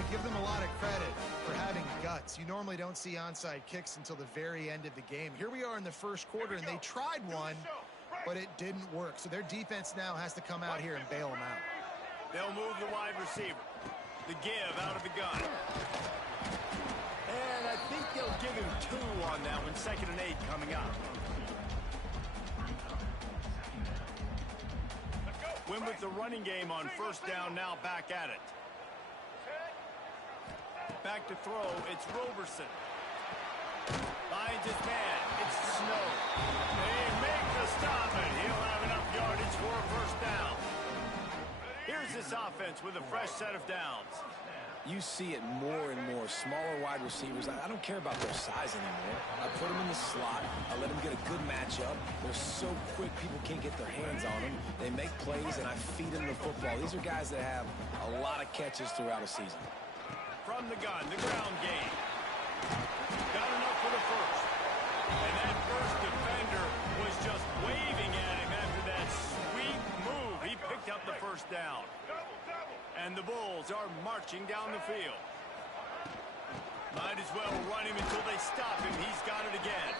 I give them a lot of credit for having guts. You normally don't see onside kicks until the very end of the game. Here we are in the first quarter, and they tried one, but it didn't work. So their defense now has to come out here and bail them out. They'll move the wide receiver. The give out of the gun. And I think they'll give him 2 on that one. 2nd and 8 coming up. Win with the running game on first down, now back at it. Back to throw, it's Roberson. Finds his man, it's Snow. They make the stop, and he'll have enough yardage for a first down. Here's this offense with a fresh set of downs. You see it more and more. Smaller wide receivers. I don't care about their size anymore. I put them in the slot. I let them get a good matchup. They're so quick, people can't get their hands on them. They make plays, and I feed them the football. These are guys that have a lot of catches throughout a season. From the gun, the ground game. Got enough for the first. And that first defender was just waving at him after that sweet move. He picked up the first down. And the Bulls are marching down the field. Might as well run him until they stop him. He's got it again.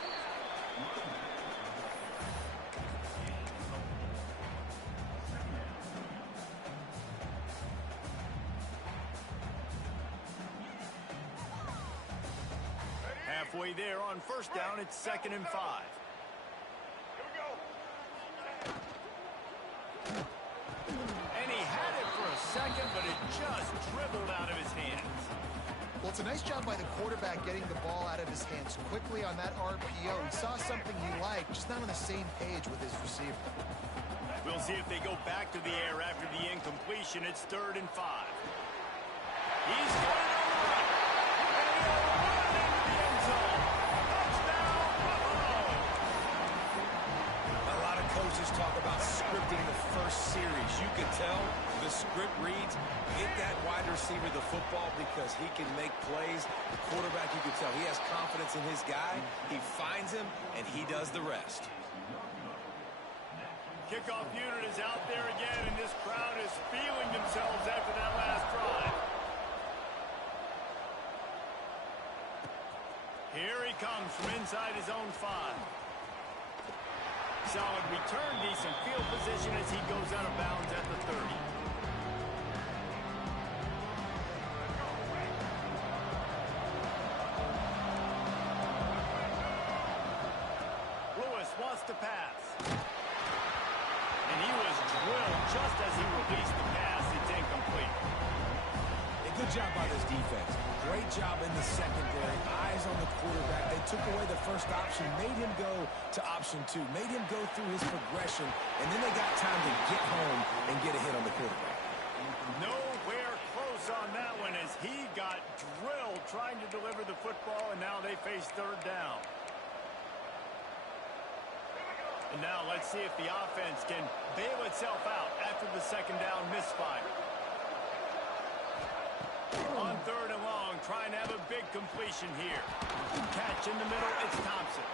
Halfway there on first down, it's 2nd and 5. Here we go. And he had it for a second, but it just dribbled out of his hands. Well, it's a nice job by the quarterback getting the ball out of his hands quickly on that RPO. He saw something he liked, just not on the same page with his receiver. We'll see if they go back to the air after the incompletion. It's 3rd and 5. He's got it on the run. And he'll run into the end zone. Touchdown, Buffalo! A lot of coaches talk about scripting the first series. You can tell the script reads, get that wide receiver the football because he can make plays. The quarterback, you can tell, he has confidence in his guy. He finds him, and he does the rest. Kickoff unit is out there again, and this crowd is feeling themselves after that last drive. Here he comes from inside his own 5. Solid return, decent field position as he goes out of bounds at the 30. Lewis wants to pass. And he was drilled just as he released the pass. It's incomplete. A good job by this defense. Great job in the secondary. Eyes on the quarterback. They took away the first option, made him go to option 2, made him go through his progression, and then they got time to get home and get a hit on the quarterback. Nowhere close on that one as he got drilled trying to deliver the football, and now they face 3rd down. And now let's see if the offense can bail itself out after the 2nd down misfire. On 3rd and long, trying to have a big completion here. Catch in the middle, it's Thompson.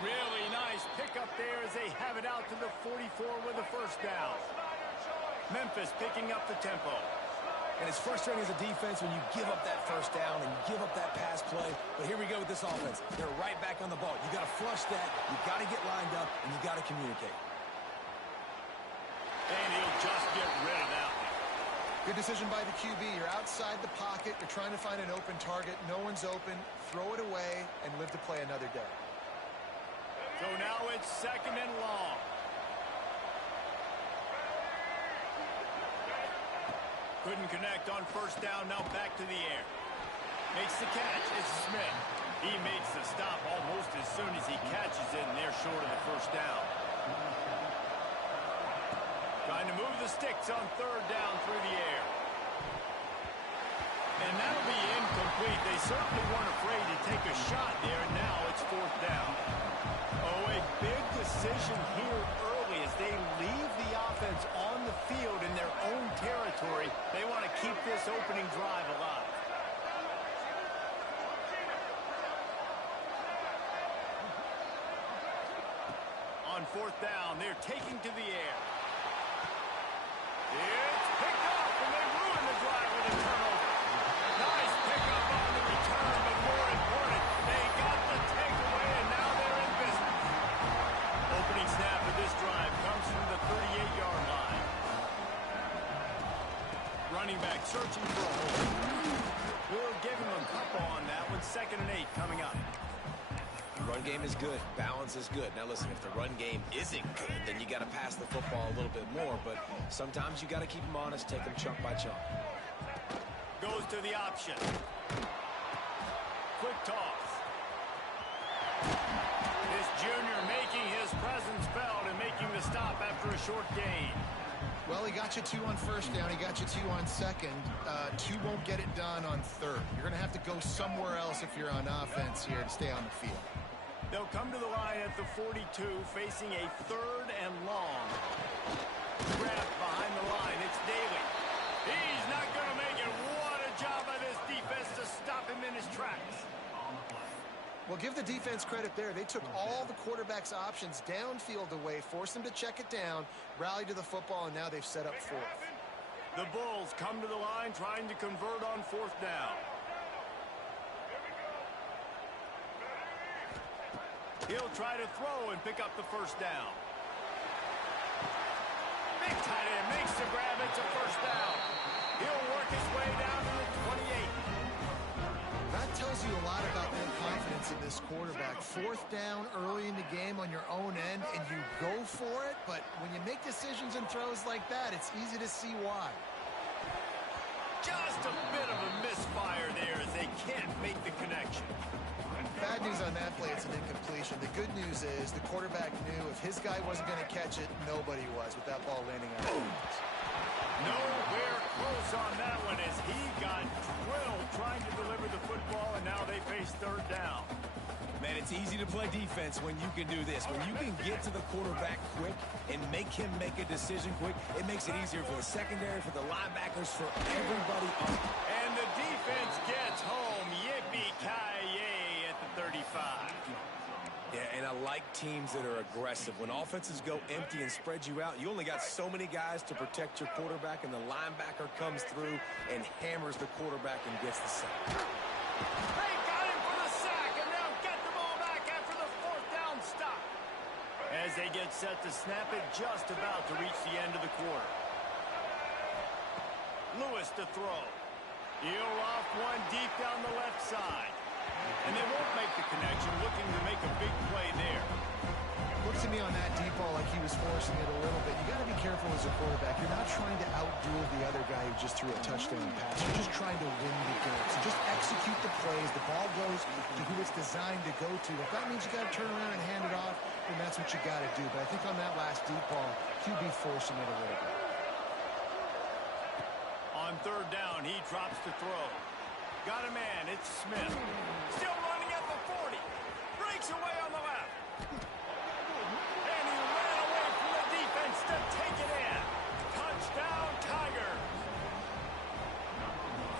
Really nice pickup there as they have it out to the 44 with a first down. Memphis picking up the tempo. And it's frustrating as a defense when you give up that first down and you give up that pass play. But here we go with this offense. They're right back on the ball. You got to flush that. You got to get lined up, and you got to communicate. And he'll just get rid of that one. Good decision by the QB. You're outside the pocket. You're trying to find an open target. No one's open. Throw it away and live to play another day. So now it's 2nd and long. Couldn't connect on first down. Now back to the air. Makes the catch. It's Smith. He makes the stop almost as soon as he catches it, and they're short of the first down. Trying to move the sticks on 3rd down through the air. And that'll be incomplete. They certainly weren't afraid to take a shot there, and now it's 4th down. Oh, a big decision here early as they leave the offense on the field in their own territory. They want to keep this opening drive alive. On 4th down, they're taking to the air. It's picked up, and they ruin the drive with a turnover. searching for a hole. We'll give him a couple on that one. 2nd and 8 coming up. Run game is good. Balance is good. Now, listen, if the run game isn't good, then you got to pass the football a little bit more. But sometimes you got to keep them honest, take them chunk by chunk. Goes to the option. Quick toss. This junior making his presence felt and making the stop after a short gain. Well, he got you 2 on 1st down. He got you 2 on 2nd. 2 won't get it done on 3rd. You're going to have to go somewhere else if you're on offense here to stay on the field. They'll come to the line at the 42, facing a 3rd and long. Grab behind the line. It's Daly. He's not going to make it. What a job by this defense to stop him in his tracks. Well, give the defense credit there. They took all the quarterback's options downfield away, forced them to check it down, rallied to the football, and now they've set up 4th. The Bulls come to the line trying to convert on 4th down. He'll try to throw and pick up the 1st down. Big tight end makes the grab. It's a 1st down. He'll work his way down to the 28. That tells you a lot about their confidence in this quarterback. 4th down early in the game on your own end, and you go for it. But when you make decisions and throws like that, it's easy to see why. Just a bit of a misfire there as they can't make the connection. Bad news on that play, it's an incompletion. The good news is the quarterback knew if his guy wasn't going to catch it, nobody was with that ball landing on him. Nowhere close on that one as he got drilled trying to deliver the football, and now they face 3rd down. Man, it's easy to play defense when you can do this. When you can get to the quarterback quick and make him make a decision quick, it makes it easier for the secondary, for the linebackers, for everybody. And the defense gets home. Yippee-ki-yay at the 35. Yeah, and I like teams that are aggressive. When offenses go empty and spread you out, you only got so many guys to protect your quarterback, and the linebacker comes through and hammers the quarterback and gets the sack. They got him for the sack, and they'll get the ball back after the 4th down stop. As they get set to snap it, just about to reach the end of the quarter. Lewis to throw. He'll off one deep down the left side. And they won't make the connection, looking to make a big play there. Looks to me on that deep ball like he was forcing it a little bit. You got to be careful as a quarterback. You're not trying to outduel the other guy who just threw a touchdown pass. You're just trying to win the game. So just execute the plays. The ball goes to who it's designed to go to. If that means you got to turn around and hand it off, then that's what you got to do. But I think on that last deep ball, QB forcing it a little bit. On 3rd down, he drops to throw. Got a man, it's Smith. Still running at the 40. Breaks away on the left. And he ran away from the defense to take it in. Touchdown, Tiger.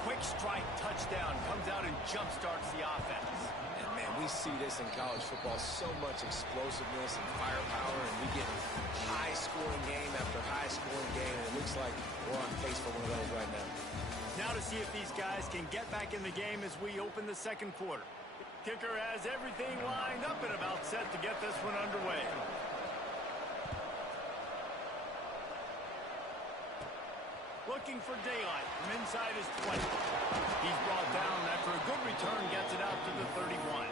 Quick strike touchdown. Comes out and jumpstarts the offense. And, man, we see this in college football. So much explosiveness and firepower, and we get high-scoring game after high-scoring game, and it looks like we're on pace for one of those right now. Now to see if these guys can get back in the game as we open the 2nd quarter. Kicker has everything lined up and about set to get this one underway. Looking for daylight from inside his 20. He's brought down after a good return, gets it out to the 31.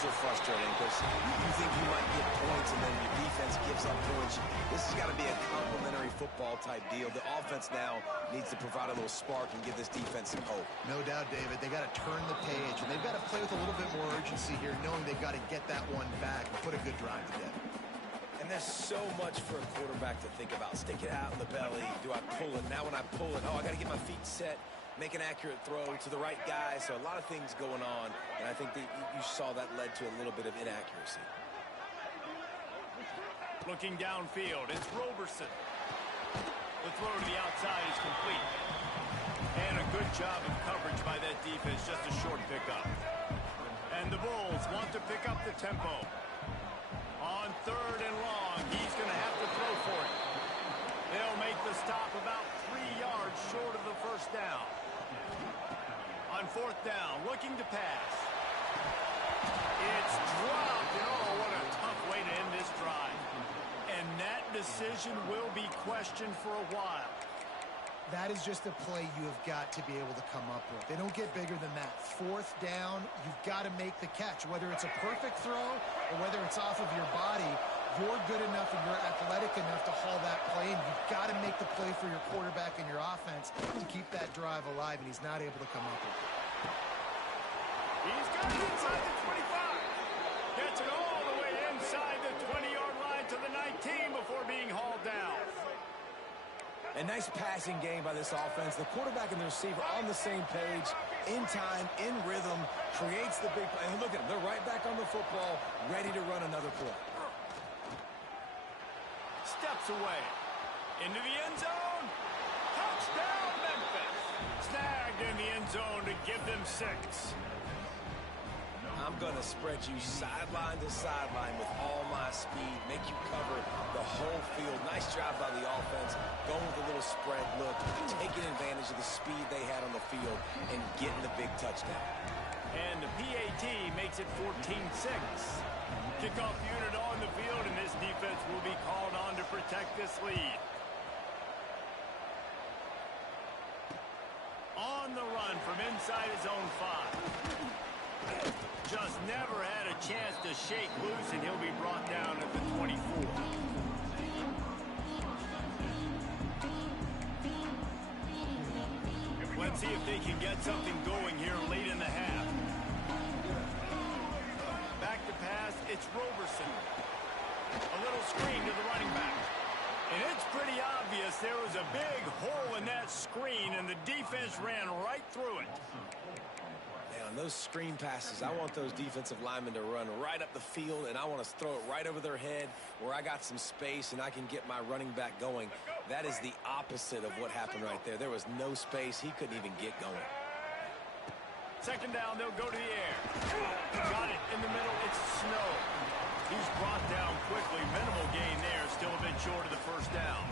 Frustrating because you think you might get points and then your defense gives up points. This has got to be a complementary football type deal. The offense now needs to provide a little spark and give this defense some hope. No doubt, David. They got to turn the page, and they've got to play with a little bit more urgency here, knowing they've got to get that one back and put a good drive together. And there's so much for a quarterback to think about. Stick it out in the belly. Do I pull it? Now when I pull it, I got to get my feet set. Make an accurate throw to the right guy. So a lot of things going on, and I think that you saw that led to a little bit of inaccuracy. Looking downfield, it's Roberson. The throw to the outside is complete. And a good job of coverage by that defense, just a short pickup. And the Bulls want to pick up the tempo. On 3rd and long, he's going to have to throw for it. They'll make the stop about 3 yards short of the first down. On 4th down, looking to pass. It's dropped, and oh, what a tough way to end this drive. And that decision will be questioned for a while. That is just a play you have got to be able to come up with. They don't get bigger than that. 4th down, you've got to make the catch. Whether it's a perfect throw or whether it's off of your body, you're good enough and you're athletic enough to haul that play, and you've got to make the play for your quarterback and your offense to keep that drive alive, and he's not able to come up with it. He's got it inside the 25. Gets it all the way inside the 20-yard line to the 19 before being hauled down. A nice passing game by this offense. The quarterback and the receiver on the same page, in time, in rhythm, creates the big play. And look at them. They're right back on the football, ready to run another play. Steps away. Into the end zone. Touchdown, Memphis. Snagged in the end zone to give them 6. I'm going to spread you sideline to sideline with all my speed, make you cover the whole field. Nice job by the offense, going with a little spread look, taking advantage of the speed they had on the field and getting the big touchdown. And the PAT makes it 14-6. Kickoff unit on the field, and this defense will be called on to protect this lead. On the run from inside his own 5. Just never had a chance to shake loose, and he'll be brought down at the 24. Let's see if they can get something going here late in the half. Back to pass, it's Roberson. A little screen to the running back. And it's pretty obvious there was a big hole in that screen, and the defense ran right through it. On those screen passes, I want those defensive linemen to run right up the field, and I want to throw it right over their head where I got some space and I can get my running back going. That is the opposite of what happened right there. There was no space. He couldn't even get going. 2nd down, they'll go to the air. Got it in the middle. It's Snow. He's brought down quickly. Minimal gain there. Still a bit short of the first down.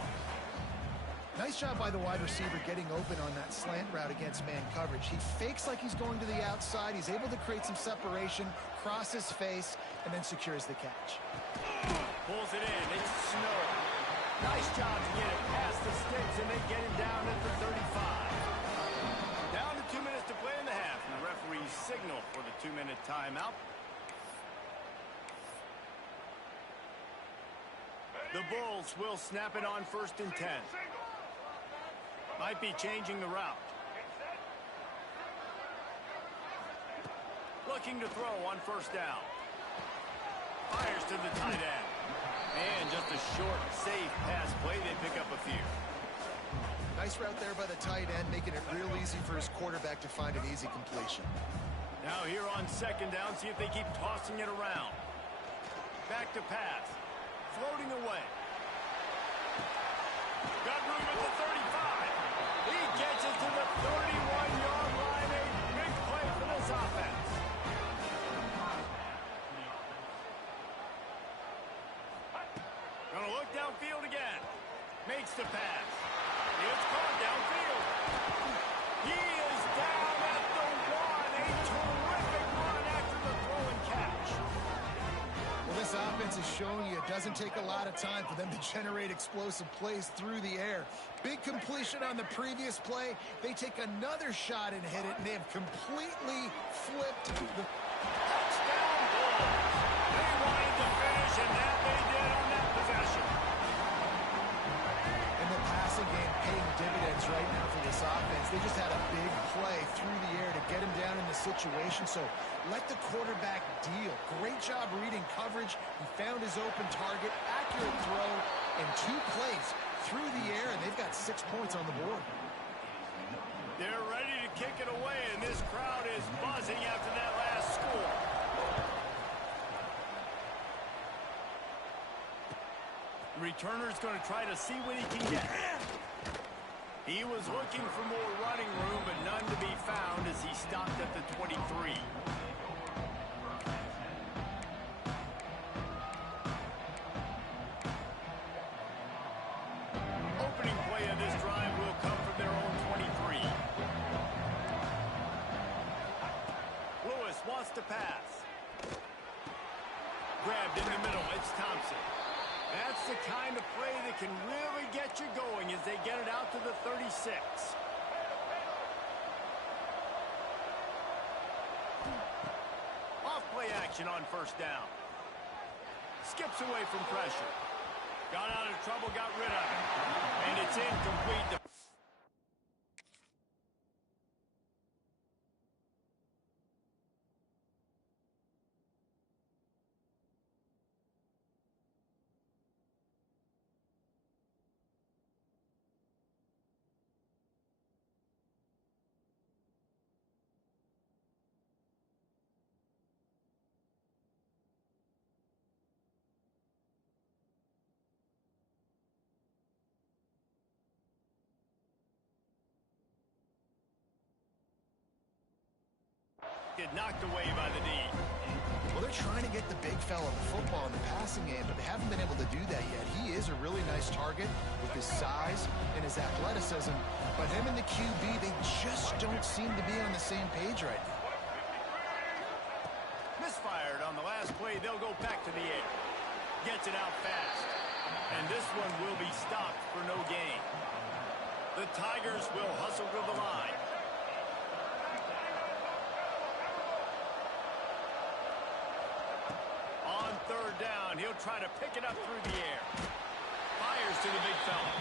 Nice job by the wide receiver getting open on that slant route against man coverage. He fakes like he's going to the outside. He's able to create some separation, cross his face, and then secures the catch. Pulls it in. It's Snow. Nice job to get it past the sticks, and they get him down at the 35. Down to 2 minutes to play in the half, and the referees signal for the 2-minute timeout. The Bulls will snap it on 1st and 10. Might be changing the route. Looking to throw on 1st down. Fires to the tight end. And just a short, safe pass play. They pick up a few. Nice route there by the tight end, making it real easy for his quarterback to find an easy completion. Now here on 2nd down, see if they keep tossing it around. Back to pass. Floating away. Got room at the 35. He gets it to the 31-yard line. A big play for this offense. Gonna look downfield again. Makes the pass. It's caught downfield. He is down at the 1. A terrific run after the throw and catch. Well, this offense is showing you it doesn't take a lot of time for them to generate explosive plays through the air. Big completion on the previous play. They take another shot and hit it, and they have completely flipped the touchdown Bulls. They wanted to finish, and that they did on that possession. And the passing game paying dividends right now for this offense. They just had a big play through the air to get him down in the situation. So let the quarterback deal. Great job reading coverage. He found his open target, accurate throw, and 2 plays through the air, and they've got 6 points on the board. They're ready to kick it away, and this crowd is buzzing after that last score. Returner's going to try to see what he can get. He was looking for more running room, but none to be found as he stopped at the 23. Opening play of this drive will come from their own 23. Lewis wants to pass. Grabbed in the middle. It's Thompson. That's the kind of play that can really get you going as they get it out to the 36. Off play action on first down. Skips away from pressure. Got out of trouble, got rid of it. And it's incomplete. Knocked away by the knee. Well, they're trying to get the big fella the football in the passing game, but they haven't been able to do that yet. He is a really nice target with his size and his athleticism, but him and the QB, they just don't seem to be on the same page right now. Misfired on the last play. They'll go back to the air. Gets it out fast. And this one will be stopped for no gain. The Tigers will hustle to the line. Third down, he'll try to pick it up through the air. Fires to the big fella.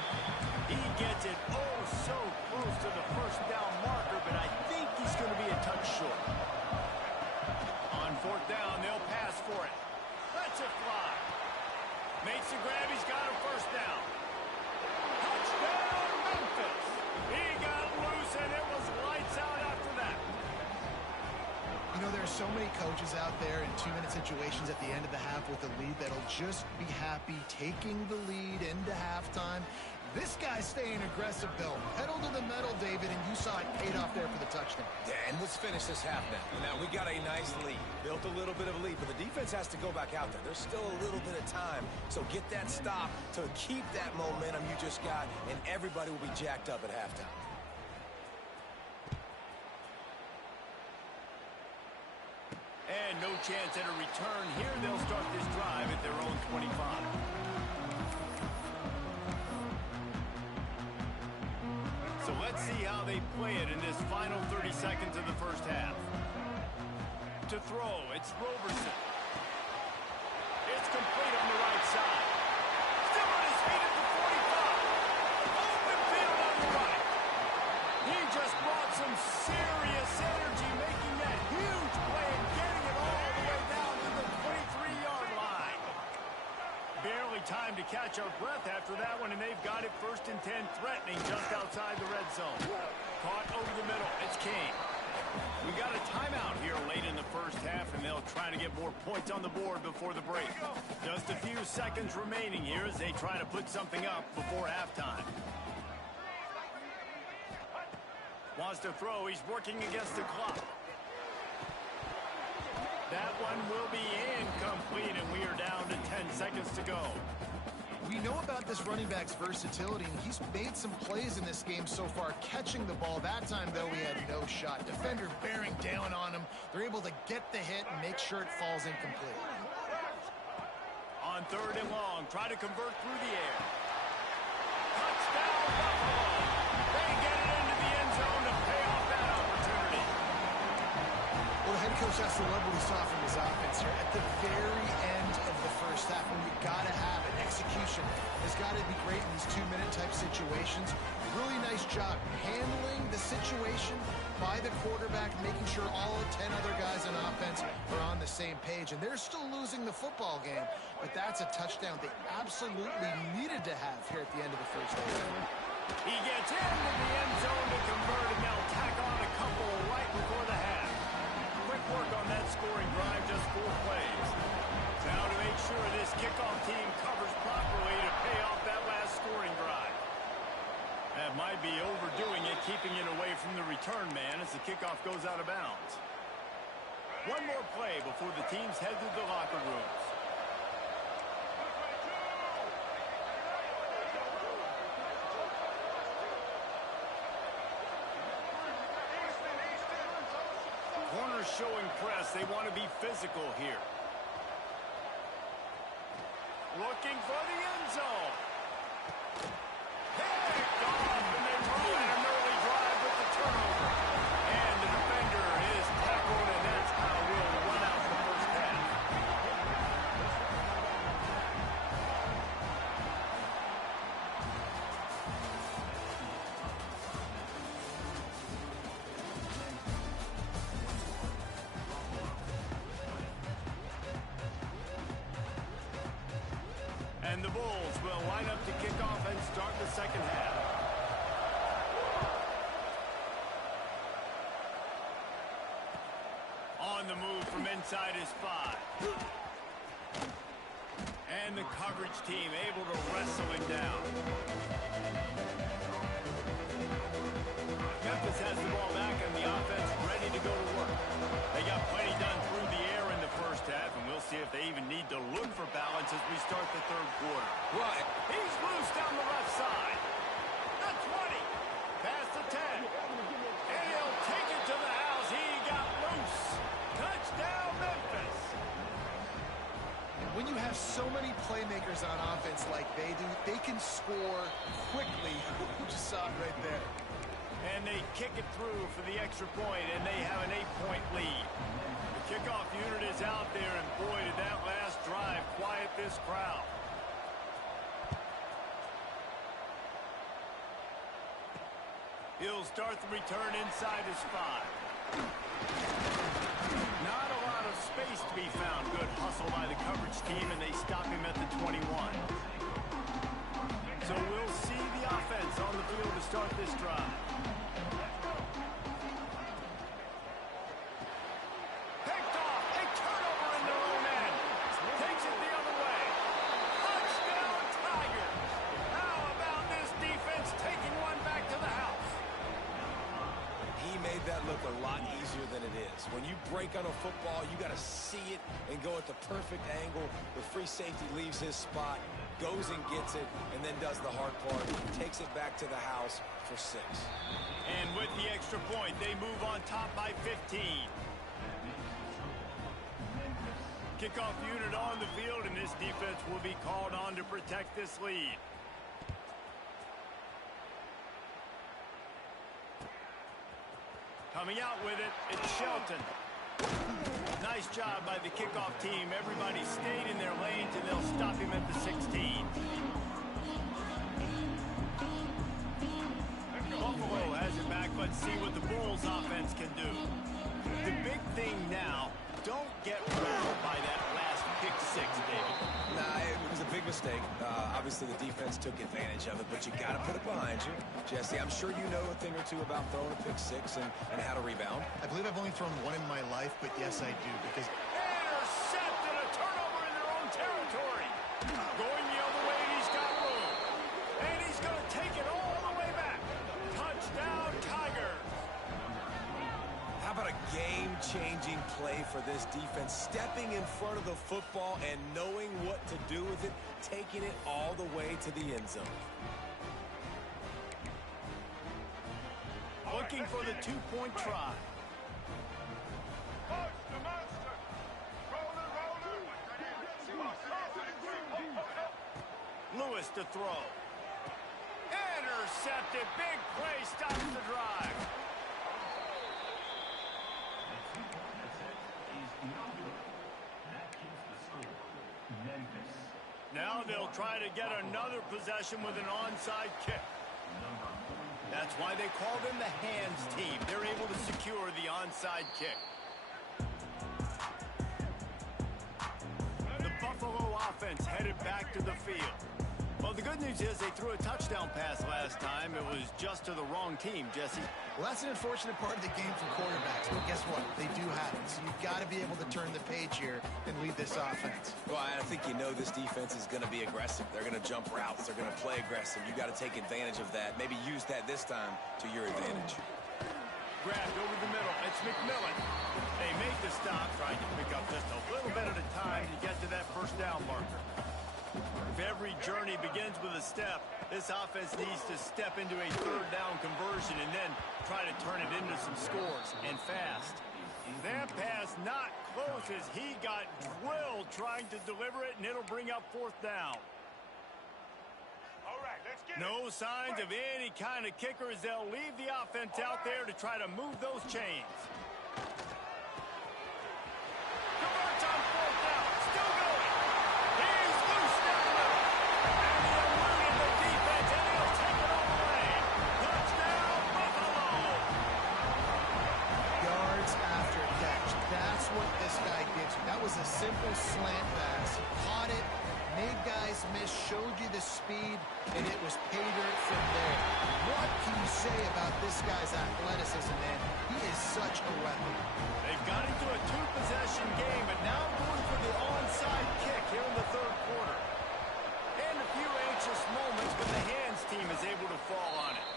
He gets it oh so close to the first down marker, but I think he's going to be a touch short. On fourth down, they'll pass for it. Lets it fly. Makes the grab, he's got a first down. Touchdown, Memphis. He got loose, and it was lights out after that. You know, there's so many coaches out there in two-minute situations at the end of the half with a lead that'll just be happy taking the lead into halftime. This guy's staying aggressive, though. Pedal to the metal, David, and you saw it paid off there for the touchdown. Yeah, and let's finish this half now. Now, we got a nice lead. Built a little bit of a lead, but the defense has to go back out there. There's still a little bit of time. So get that stop to keep that momentum you just got, and everybody will be jacked up at halftime. And no chance at a return here. They'll start this drive at their own 25. So let's see how they play it in this final 30 seconds of the first half. To throw, it's Roberson. It's complete on the right side. Still on his feet at the 45. Open field on the right. He just brought some serious energy, making that huge play and getting it all the way down to the 23-yard line. Barely time to catch our breath after that one, and they've got it first and 10, threatening just outside the red zone. Caught over the middle. It's Kane. We got a timeout here late in the first half, and they'll try to get more points on the board before the break. Just a few seconds remaining here as they try to put something up before halftime. Wants to throw. He's working against the clock. That one will be incomplete, and we are down to 10 seconds to go. We know about this running back's versatility, and he's made some plays in this game so far, catching the ball. That time, though, he had no shot. Defender bearing down on him. They're able to get the hit and make sure it falls incomplete. On third and long, try to convert through the air. Touchdown, Buffalo. They get it into the end zone to pay off that opportunity. Well, the head coach has to love what he saw from his offense here. At the very end of the first half, when you got to have it, execution has got to be great in these two-minute type situations. Really nice job handling the situation by the quarterback, making sure all 10 other guys on offense are on the same page. And they're still losing the football game, but that's a touchdown they absolutely needed to have here at the end of the first half. He gets into the end zone to convert, and they'll tack on a couple right before the half. Quick work on that scoring drive, just 4 plays. Now to make sure this kickoff team covers properly to pay might be overdoing it, keeping it away from the return man as the kickoff goes out of bounds. One more play before the teams head to the locker rooms. Corners showing press. They want to be physical here. Looking for the end zone. Picked off, and they run an early drive with the turnover. And the defender is tackled, and that's how we'll run out the first half. And the Bulls will line up to kick off and start the second half. On the move from inside his 5. And the coverage team able to wrestle him down. Memphis has the ball back and the offense ready to go to work. They got plenty done through the air in the first half, and we'll see if they even need to look for balance as we start the third quarter. Right. He's loose down the left side. The 20. Past the 10. And he'll take it to the house. He got loose. Touchdown, Memphis. When you have so many playmakers on offense like they do, they can score quickly. You just saw it right there. And they kick it through for the extra point, and they have an 8-point lead. The kickoff unit is out there, and boy, did that last drive quiet this crowd. He'll start the return inside his 5. Not a lot of space to be found. Good hustle by the coverage team, and they stop him at the 21. So we'll see the offense on the field to start this drive. Picked off. A turnover in their own end. Takes it the other way. Touchdown, Tigers. How about this defense taking one back to the house? He made that look a lot easier than it is. When you break on a football, you got to see it and go at the perfect angle. The free safety leaves his spot, goes and gets it, and then does the hard part, takes it back to the house for 6. And with the extra point, they move on top by 15. Kickoff unit on the field, and this defense will be called on to protect this lead. Coming out with it, it's Shelton. Nice job by the kickoff team. Everybody stayed in their lanes, and they'll stop him at the 16. Buffalo has it back. Let's see what the Bulls offense can do. The big thing now, don't get rattled by that last pick 6, David. Nah, it was a big mistake. Obviously, the defense took advantage of it, but you got to put it behind you. Jesse, I'm sure you know a thing or two about throwing a pick 6 and how to rebound. I believe I've only thrown one in my life, but yes, I do, because... Intercepted, a turnover in their own territory. Going the other way, and he's got room. And he's going to take it all the way back. Touchdown, Tigers. How about a game-changing play for this defense? Stepping in front of the football and knowing what to do with it, taking it all the way to the end zone. Looking for the 2-point try. Lewis to throw. Intercepted. Big play stops the drive. Now they'll try to get another possession with an onside kick. That's why they call them the hands team. They're able to secure the onside kick. The Buffalo offense headed back to the field. Well, the good news is they threw a touchdown pass last time. It was just to the wrong team, Jesse. Well, that's an unfortunate part of the game for quarterbacks, but guess what? They do have it. So you've got to be able to turn the page here and lead this offense. Well, I think you know this defense is going to be aggressive. They're going to jump routes. They're going to play aggressive. You got to take advantage of that. Maybe use that this time to your advantage. Grabbed over the middle. It's McMillan. They make the stop, trying to pick up just a little bit at a time to get to that first down marker. If every journey begins with a step, this offense needs to step into a third down conversion and then try to turn it into some scores, and fast. That pass not close as he got drilled trying to deliver it, and it'll bring up fourth down. All right, let's get No signs of any kind of kicker as they'll leave the offense out there to try to move those chains. Converts on fourth down. Still going. He's loose down the middle. And he eluded the defense, and he'll take it all away. Touchdown, Buffalo. Yards after catch. That's what this guy gives you. That was a simple slant pass. Caught it, made guys miss, showed you the speed, and it was pay dirt from there. What can you say about this guy's athleticism, man? He is such a weapon. They've got into a two-possession game, but now going for the onside kick here in the third quarter. And a few anxious moments when the hands team is able to fall on it.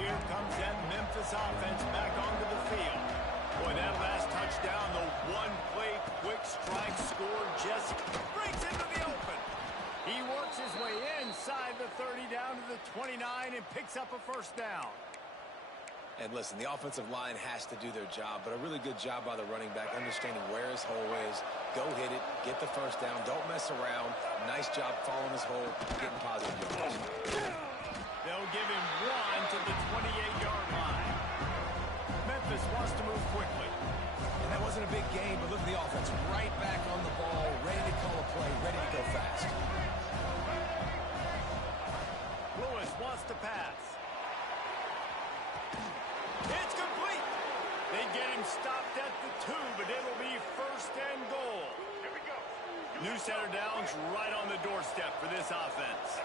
Here comes that Memphis offense back onto the field. Boy, that last touchdown, the one-play quick strike score, just breaks into the open. He works his way inside the 30 down to the 29 and picks up a first down. And listen, the offensive line has to do their job, but a really good job by the running back, understanding where his hole is. Go hit it, get the first down, don't mess around. Nice job following his hole, getting positive yards. They'll give him one to the 28-yard line. Memphis wants to move quickly. And that wasn't a big game, but look at the offense. Right back on the ball, ready to call a play, ready to go fast. Lewis wants to pass. It's complete. They get him stopped at the 2, but it'll be first and goal. Here we go. New center downs right on the doorstep for this offense.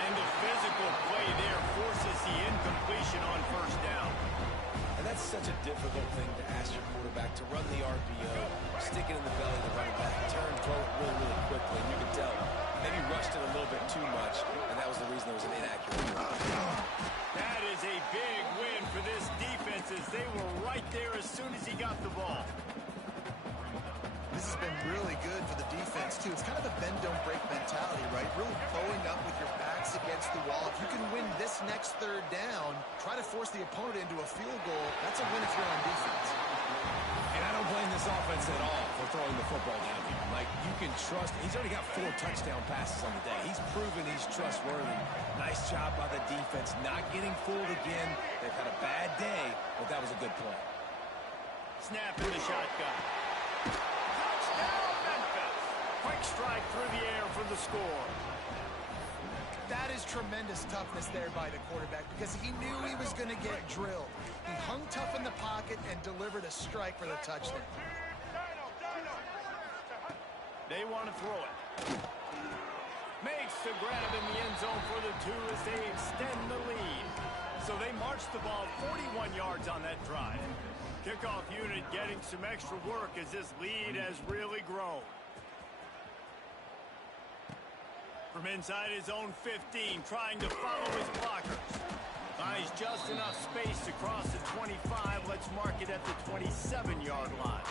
And the physical play there forces the incompletion on first down. And that's such a difficult thing to ask your quarterback to run the RPO, stick it in the belly of the running back, turn, throw it really, really quickly. And you can tell maybe rushed it a little bit too much, and that was the reason there was an inaccurate throw. That is a big win for this defense as they were right there as soon as he got the ball. This has been really good for the defense, too. It's kind of a bend-don't-break mentality, right? Really bowing up with your backs against the wall. If you can win this next third down, try to force the opponent into a field goal. That's a win if you're on defense. And I don't blame this offense at all for throwing the football down here. Like, you can trust. He's already got 4 touchdown passes on the day. He's proven he's trustworthy. Nice job by the defense, not getting fooled again. They've had a bad day, but that was a good play. Snap in the shotgun. Touchdown, Memphis. Quick strike through the air for the score. That is tremendous toughness there by the quarterback because he knew he was going to get drilled. He hung tough in the pocket and delivered a strike for the touchdown. They want to throw it. Makes the grab in the end zone for the 2 as they extend the lead. So they march the ball 41 yards on that drive. Kickoff unit getting some extra work as this lead has really grown. From inside his own 15, trying to follow his blockers. Finds just enough space to cross the 25. Let's mark it at the 27-yard line.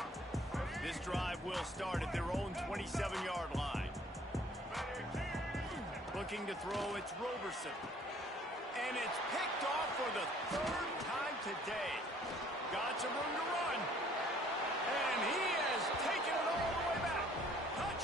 This drive will start at their own 27-yard line. Looking to throw, it's Roberson. And it's picked off for the 3rd time today. Got some room to run. And he has taken it all the way back. Touch.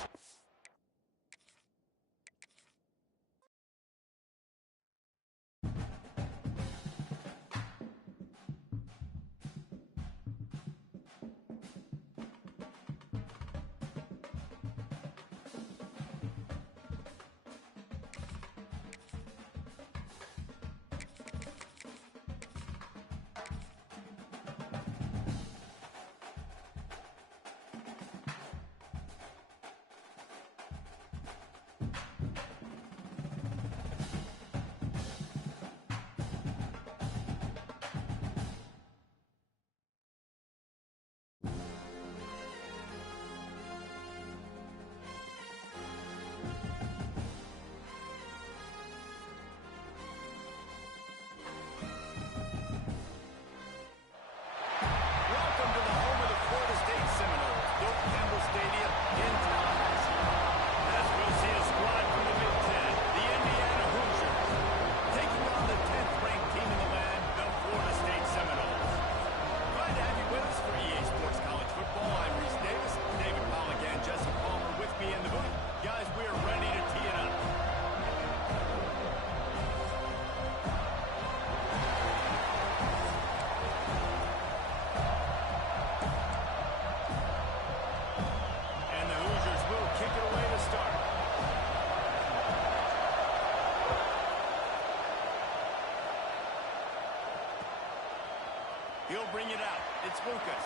He'll bring it out. It's Lucas.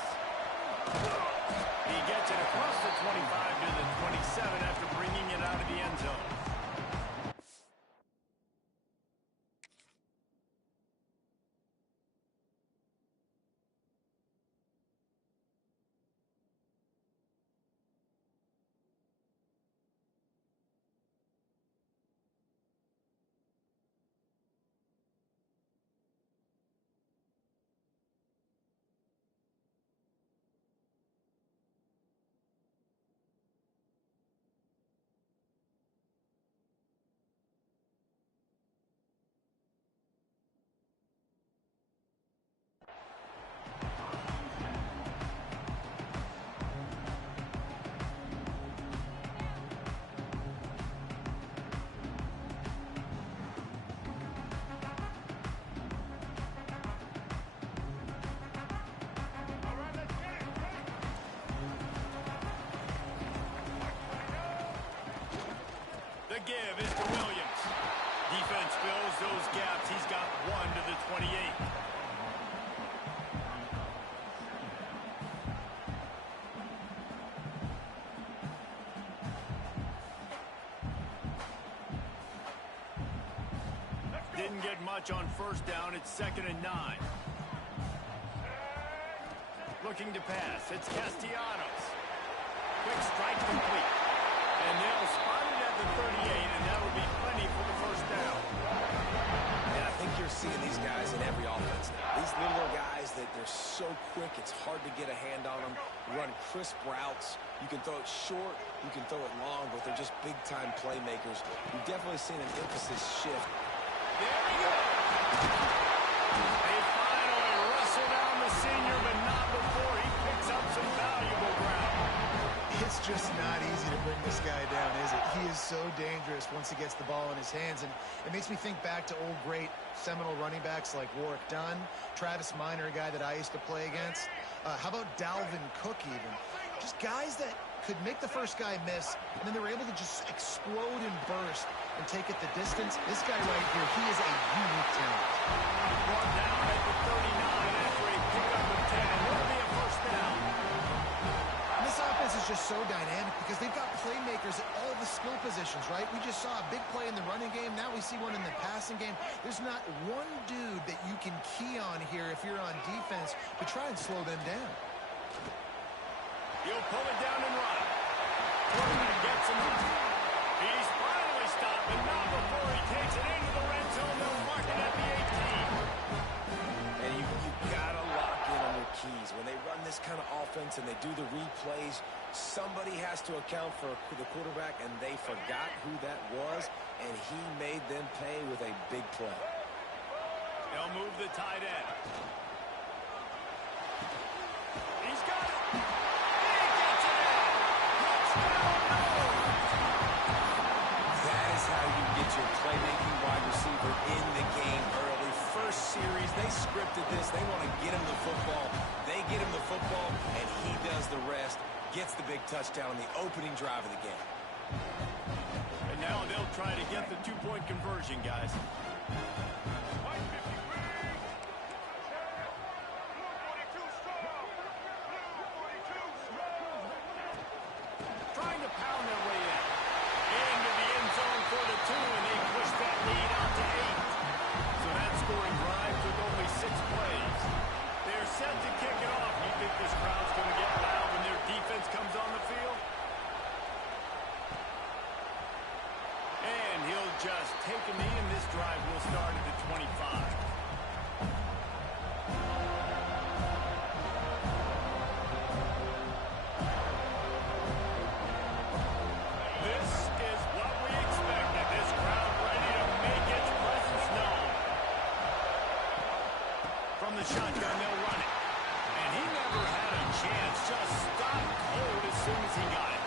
He gets it across the 25 to the 27 after bringing it out of the end zone. The give is to Williams. Defense fills those gaps. He's got 1 to the 28. Didn't get much on first down. It's 2nd and 9. Looking to pass. It's Castellanos. Quick strike complete. And they'll spot it at the 38, and that would be plenty for the first down. And I think you're seeing these guys in every offense now. These little guys that they're so quick, it's hard to get a hand on them. Run crisp routes. You can throw it short, you can throw it long, but they're just big-time playmakers. We've definitely seen an emphasis shift. There we go. They finally wrestle down the senior, but not before he picks up some valuable ground. It's just not easy to bring this guy down, is it? He is so dangerous once he gets the ball in his hands, and it makes me think back to old great Seminole running backs like Warwick Dunn, Travis Minor, a guy that I used to play against. How about Dalvin Cook even? Just guys that could make the first guy miss, and then they were able to just explode and burst and take it the distance. This guy right here, he is a unique talent. Brought down at the 39 after a pickup of 10. It'll be a first down. And this offense is just so dynamic because they've got playmakers at all the skill positions, right? We just saw a big play in the running game. Now we see one in the passing game. There's not one dude that you can key on here if you're on defense to try and slow them down. He'll pull it down and run. Quarterback gets him up. He's finally stopped, but not before he takes it into the red zone. They'll mark it at the 18. And you got to lock in on your keys. When they run this kind of offense and they do the replays, somebody has to account for the quarterback, and they forgot who that was, and he made them pay with a big play. They'll move the tight end. He's got it. That is how you get your playmaking wide receiver in the game early. First series, they scripted this. They want to get him the football. They get him the football, and he does the rest. Gets the big touchdown on the opening drive of the game. And now they'll try to get the two-point conversion, guys. Trying to pound their way in. Into the end zone for the 2, and they push that lead out to 8. So that scoring drive took only 6 plays. They're set to kick it off. You think this crowd's going to get loud when their defense comes on the field? And he'll just take a knee, and this drive will start at the 25. This is what we expected. This crowd ready to make its presence known. From the shotgun, they'll run it. And he never had a chance. Just stopped cold as soon as he got it.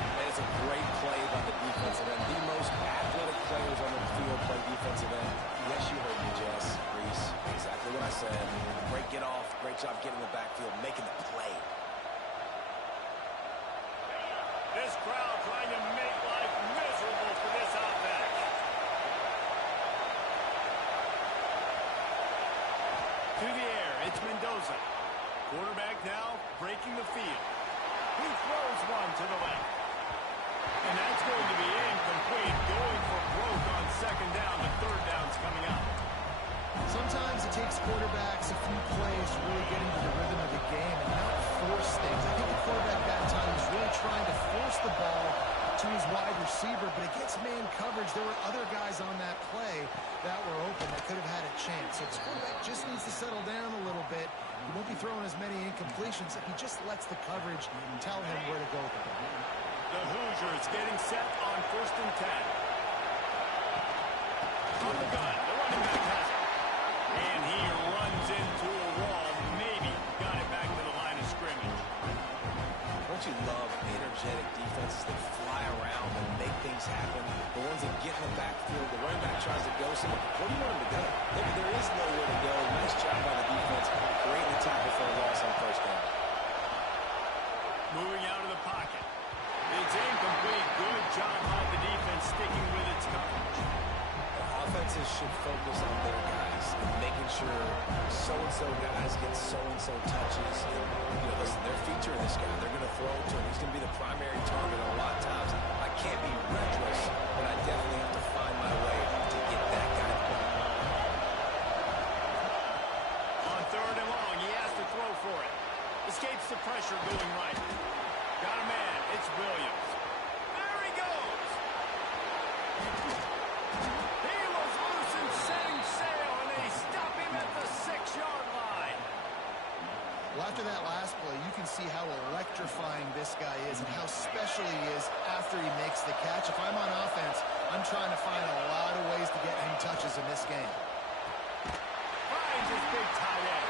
That is a great play by the defensive end. The most athletic players on the field play defensive end. Yes, you heard me, Jess, Reese. Exactly what I said. Great get off. Great job getting in the backfield, making the play. This crowd trying to make life miserable for this outback. To the air, It's Mendoza. Quarterback now breaking the field. He throws one to the left. And that's going to be incomplete. Going for broke on second down. The third down's coming up. Sometimes it takes quarterbacks a few plays to really get into the rhythm of the game and not force things. I think the quarterback that time was really trying to force the ball to his wide receiver, but against man coverage, there were other guys on that play that were open that could have had a chance. So this quarterback just needs to settle down a little bit. He won't be throwing as many incompletions if he just lets the coverage tell him where to go. The Hoosiers getting set on 1st and 10. On the gun, the running back has it. And he runs into a wall. Maybe got it back to the line of scrimmage. Don't you love energetic defenses that fly around and make things happen? The ones that get in the backfield, the running back tries to go somewhere. Where do you want him to go? Maybe there is nowhere to go. Nice job by the defense. Great in the tackle for a loss on 1st down. Moving out of the pocket. It's incomplete. Good job by the defense sticking with its coverage. Offenses should focus on their guys and making sure so-and-so guys get so-and-so touches. And, listen, they're featuring this guy. They're going to throw it to him. He's going to be the primary target a lot of times. I can't be reckless, but I definitely have to find my way to get that guy the ball. On 3rd and long, he has to throw for it. Escapes the pressure going right. Got a man. It's Williams. There he goes. He was loose and setting sail, and they stop him at the 6-yard line. Well, after that last play, you can see how electrifying this guy is and how special he is after he makes the catch. If I'm on offense, I'm trying to find a lot of ways to get him touches in this game. Finds his big tight end.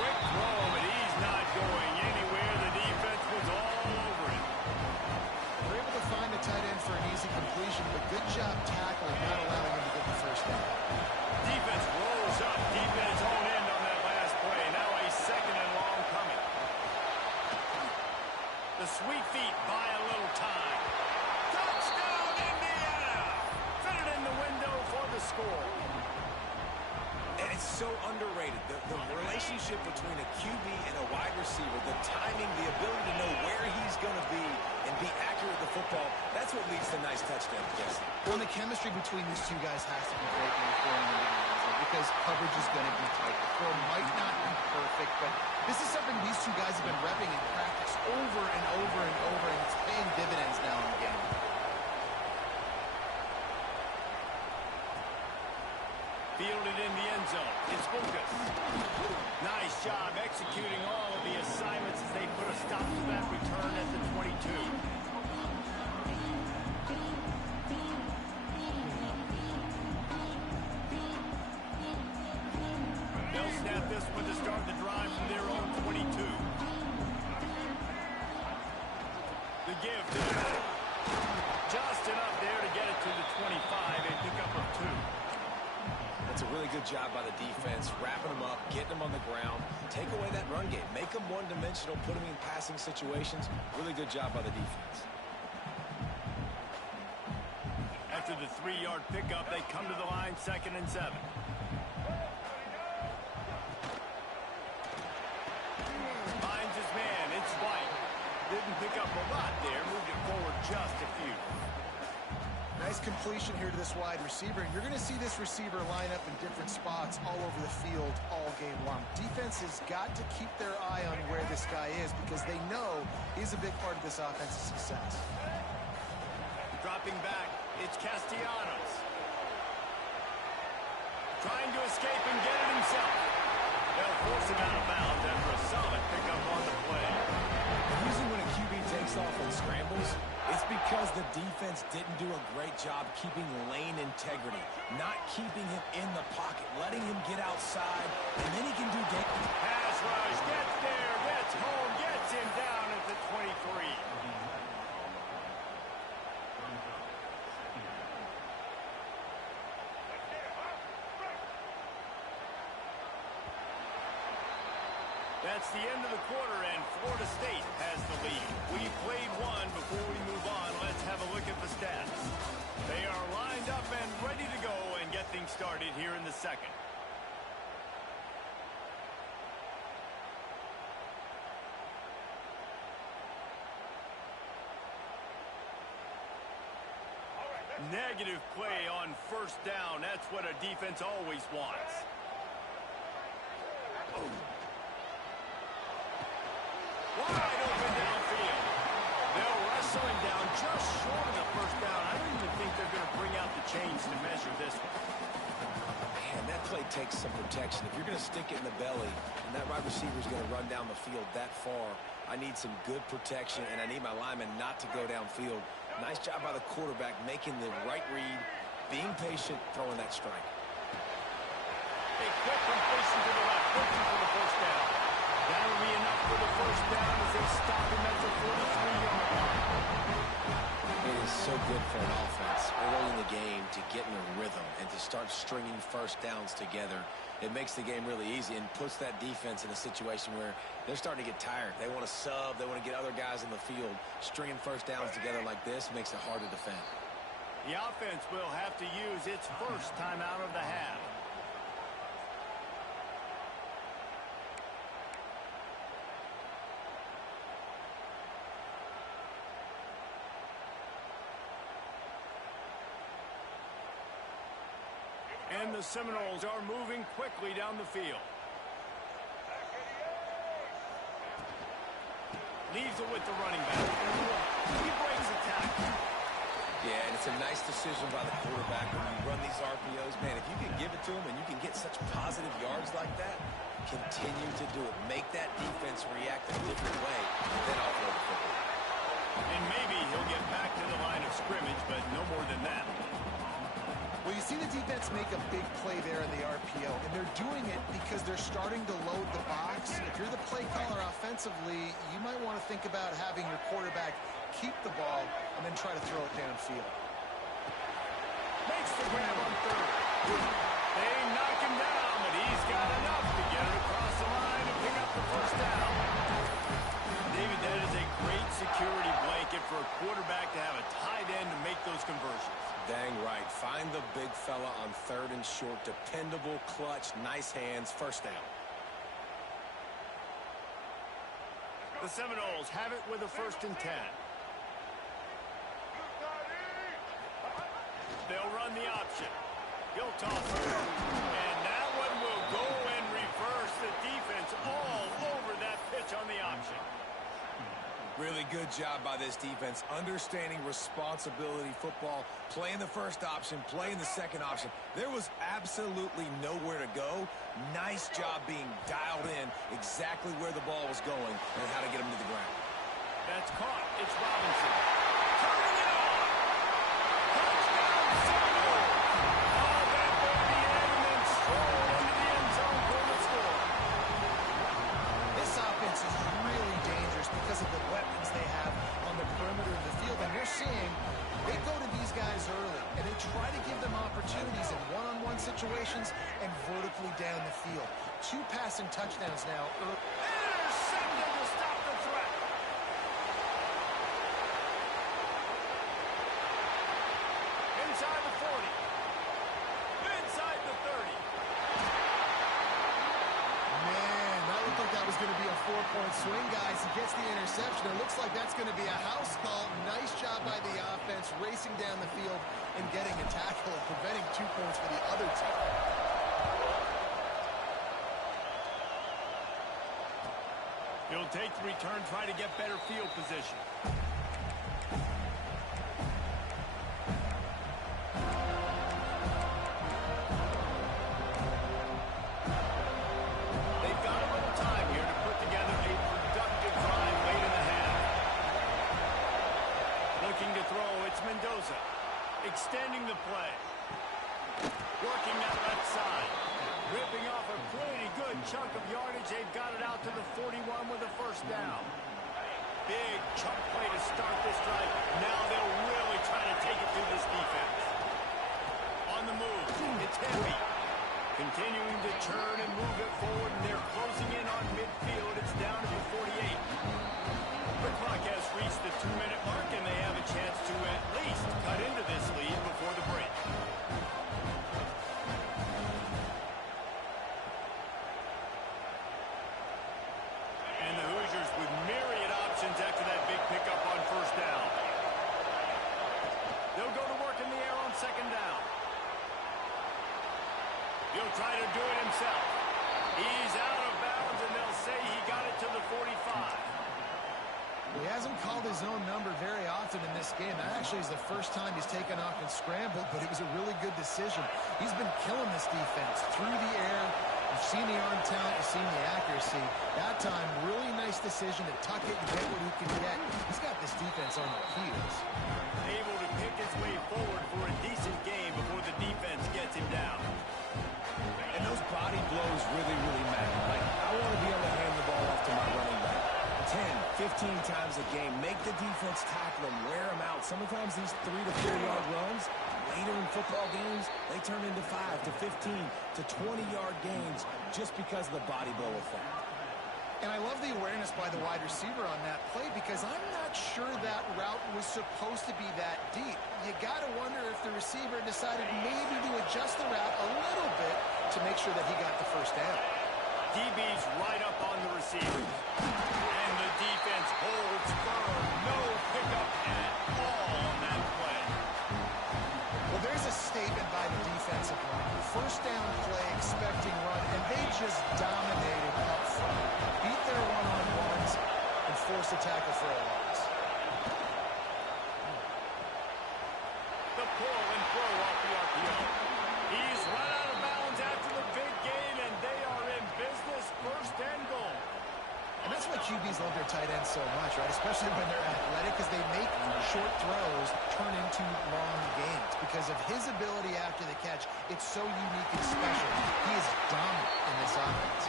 Quick throw, but he's not going anywhere. The defense was all over it. We're able to find the tight end for an easy completion, but good job tackling, not allowing him to get the first down. Defense rolls up deep in its own end on that last play. Now a 2nd and long coming. The sweet feet buy a little time. Touchdown, Indiana! Fit it in the window for the score. And it's so underrated. The relationship between a QB and a wide receiver, the timing, the ability to know where he's going to be and be accurate with the football, that's what leads to nice touchdowns, Jesse. Well, the chemistry between these two guys has to be great when you're throwing into the end zone because coverage is going to be tight. The throw might not be perfect, but this is something these two guys have been repping in practice over and over and over, and it's paying dividends now in the game. Fielded in the end zone. It's Lucas. Nice job executing all of the assignments as they put a stop to that return at the 22. They'll snap this one to start the drive from their own 22. The give to the middle. Just enough there to get it to the 25. A pickup of 2. That's a really good job by the defense, wrapping them up, getting them on the ground, take away that run game, make them one-dimensional, put them in passing situations. Really good job by the defense. After the 3-yard pickup, they come to the line, 2nd and 7. Finds his man. It's White. Didn't pick up a lot there. Moved it forward just a few. Nice completion here to this wide receiver, and you're going to see this receiver line up in different spots all over the field all game long. Defense has got to keep their eye on where this guy is because they know he's a big part of this offense's success. Dropping back, it's Castellanos. Trying to escape and get it himself. They'll force him out of bounds after a solid pickup on the play. Usually when a QB takes off and scrambles, it's because the defense didn't do a great job keeping lane integrity, not keeping him in the pocket, letting him get outside, and then he can do damage. Pass rush, gets there, gets home, gets him down at the 23. That's the end of the quarter, and Florida State has the lead. We played one. Before we move on, let's have a look at the stats. They are lined up and ready to go and get things started here in the second. Negative play on first down. That's what a defense always wants. Wide open downfield. They'll wrestle him down just short of the first down. I don't even think they're going to bring out the chains to measure this one. Man, that play takes some protection. If you're going to stick it in the belly and that wide receiver is going to run down the field that far, I need some good protection, and I need my lineman not to go downfield. Nice job by the quarterback making the right read, being patient, throwing that strike. A quick completion to the left, looking for the first down. That'll be enough for the first down as they stop him at the 43-yard line. It is so good for an offense early in the game to get in a rhythm and to start stringing first downs together. It makes the game really easy and puts that defense in a situation where they're starting to get tired. They want to sub. They want to get other guys in the field. Stringing first downs together like this makes it hard to defend. The offense will have to use its first time out of the half. And the Seminoles are moving quickly down the field. Leaves it with the running back. He breaks the tackle. Yeah, and it's a nice decision by the quarterback when you run these RPOs. Man, if you can give it to him and you can get such positive yards like that, continue to do it. Make that defense react in a different way, then offload the football. And maybe he'll get back to the line of scrimmage, but no more than that. Well, you see the defense make a big play there in the RPO, and they're doing it because they're starting to load the box. If you're the play caller offensively, you might want to think about having your quarterback keep the ball and then try to throw it downfield. Makes the grab on third. They knock him down, but he's got enough to get it across the line and pick up the first down. David, that is a great security blanket for a quarterback to have a tight end to make those conversions. Dang right. Find the big fella on third and short. Dependable, clutch, nice hands, first down. The Seminoles have it with a 1st and 10. They'll run the option. He'll toss it. And that one will go and reverse. The defense all over that pitch on the option. Really good job by this defense, understanding responsibility football, playing the first option, playing the second option. There was absolutely nowhere to go. Nice job being dialed in exactly where the ball was going and how to get him to the ground. That's caught. It's Robinson. Turning it on. Touchdown, Seminoles. Oh, that baby in and then strolled into the end zone for the score. This offense is really dangerous because of the weapons they have on the perimeter of the field. And you're seeing they go to these guys early, and they try to give them opportunities in one-on-one situations and vertically down the field. 2 passing touchdowns now. Intercepted to stop the threat. Inside the 40. Inside the 30. Man, that looked like that was going to be a 4-point swing, guys. He gets the interception. It looks like that's going to be a house call. Nice job by the offense, racing down the field and getting a tackle and preventing 2 points for the other team. He'll take the return, try to get better field position. They've got a little time here to put together a productive drive late in the half. Looking to throw, it's Mendoza. Extending the play. Working that left side. Ripping off a pretty good chunk of yardage. They've got it out to the 41 with a first down. Big chunk play to start this drive. Now they'll really try to take it through this defense. On the move. It's heavy. Continuing to turn and move it forward, and they're closing in on midfield. It's down to the 48. The clock has reached the 2-minute mark, and they have a chance to at least cut into this lead before the break. And the Hoosiers with myriad options after that big pickup on first down. They'll go to work in the air He'll try to do it himself. He's out of bounds, and they'll say he got it to the 45. He hasn't called his own number very often in this game. That actually is the first time he's taken off and scrambled, but it was a really good decision. He's been killing this defense through the air. You've seen the arm talent, you've seen the accuracy. That time, really nice decision to tuck it and get what he can get. He's got this defense on their heels. Able to pick his way forward for a decent game before the defense gets him down. And those body blows really, really matter. Like, I want to be able to hand the ball off to my running back 10, 15 times a game. Make the defense tackle them, wear them out. Sometimes these 3 to 4 yard runs, later in football games, they turn into 5 to 15 to 20-yard gains just because of the body blow effect. And I love the awareness by the wide receiver on that play because I'm not sure that route was supposed to be that deep. You got to wonder if the receiver decided maybe to adjust the route a little bit to make sure that he got the first down. DB's right up on the receiver. And the defense holds firm. No pickup at all on that play. Well, there's a statement by the defensive line. First down play, expecting run, and they just dominated up front. Beat their one-on-ones and forced a tackle for a loss. The pull and throw off the RPO. He's run out of bounds after the big gain, and they are in business, first and goal. And that's why QBs love their tight ends so much, right? Especially when they're athletic, because they make short throws turn into long gains. Because of his ability after the catch, it's so unique and special. He is dominant in this offense.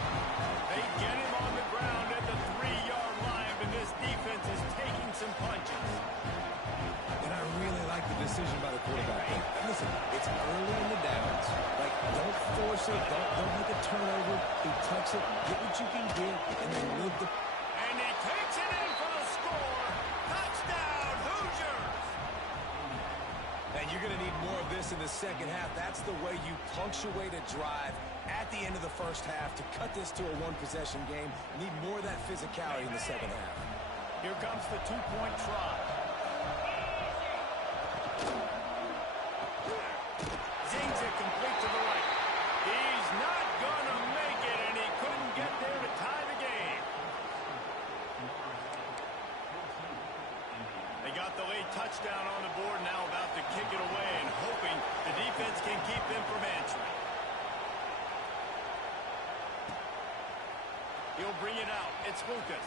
They get him on the ground at the 3-yard line, but this defense is taking some punches. And I really like the decision by the quarterback. Hey, listen, it's early in the downs. Like, don't force it. Don't make a turnover. He tucks it, get what you can get, and then live the... And he takes it in for the score. Touchdown, Hoosiers! And you're going to need more of this in the second half. That's the way you punctuate a drive at the end of the first half to cut this to a one-possession game. You need more of that physicality in the second half. Here comes the two-point try. Zings it complete to the right. He's not gonna make it, and he couldn't get there to tie the game. They got the late touchdown on the board, now about to kick it away and hoping the defense can keep them from answering. He'll bring it out. It's Lucas.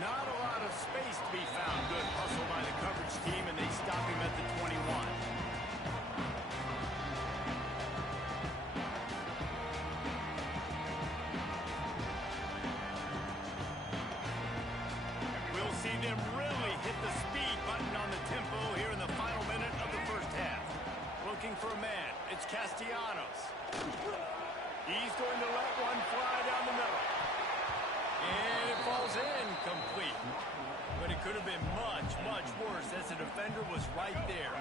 Not a lot of space to be found. Good hustle by the coverage team, and they stop him at the 21. We'll see them really hit the speed button on the tempo here in the final minute of the first half. Looking for a man. It's Castellanos. He's going to let one fly down the middle. And it falls in complete. But it could have been much, much worse as the defender was right there.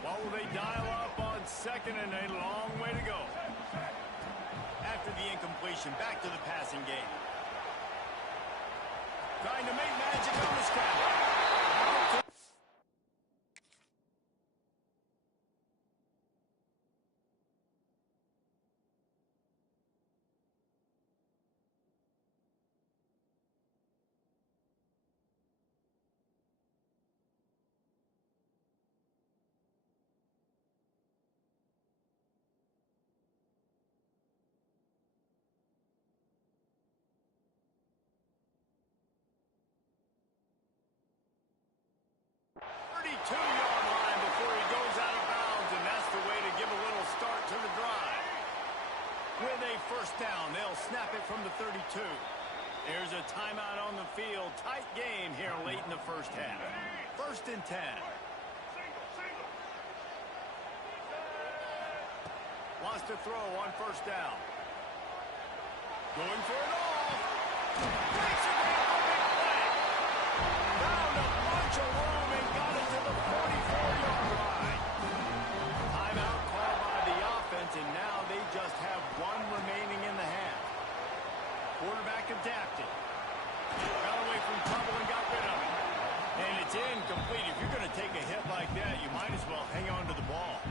What will they dial up on second and a long way to go? After the incompletion, back to the passing game. Trying to make magic on the scramble. First down, they'll snap it from the 32. There's a timeout on the field. Tight game here late in the first half. First and 10. Wants to throw on first down. Going for it all. Breaks it down for big play. Found a bunch of room and got it to the 44-yard line. Timeout called by the offense, and now they just have one remaining in the half. Quarterback adapted. Got away from trouble and got rid of it. And it's incomplete. If you're going to take a hit like that, you might as well hang on to the ball.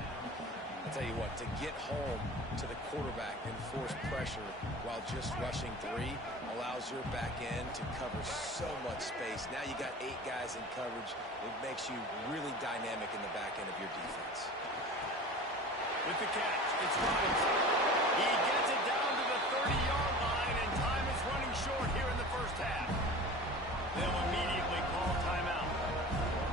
Tell you what, to get home to the quarterback and force pressure while just rushing 3 allows your back end to cover so much space. Now you got 8 guys in coverage. It makes you really dynamic in the back end of your defense. With the catch, it's Robinson. He gets it down to the 30-yard line, and time is running short here in the first half. They'll immediately call timeout.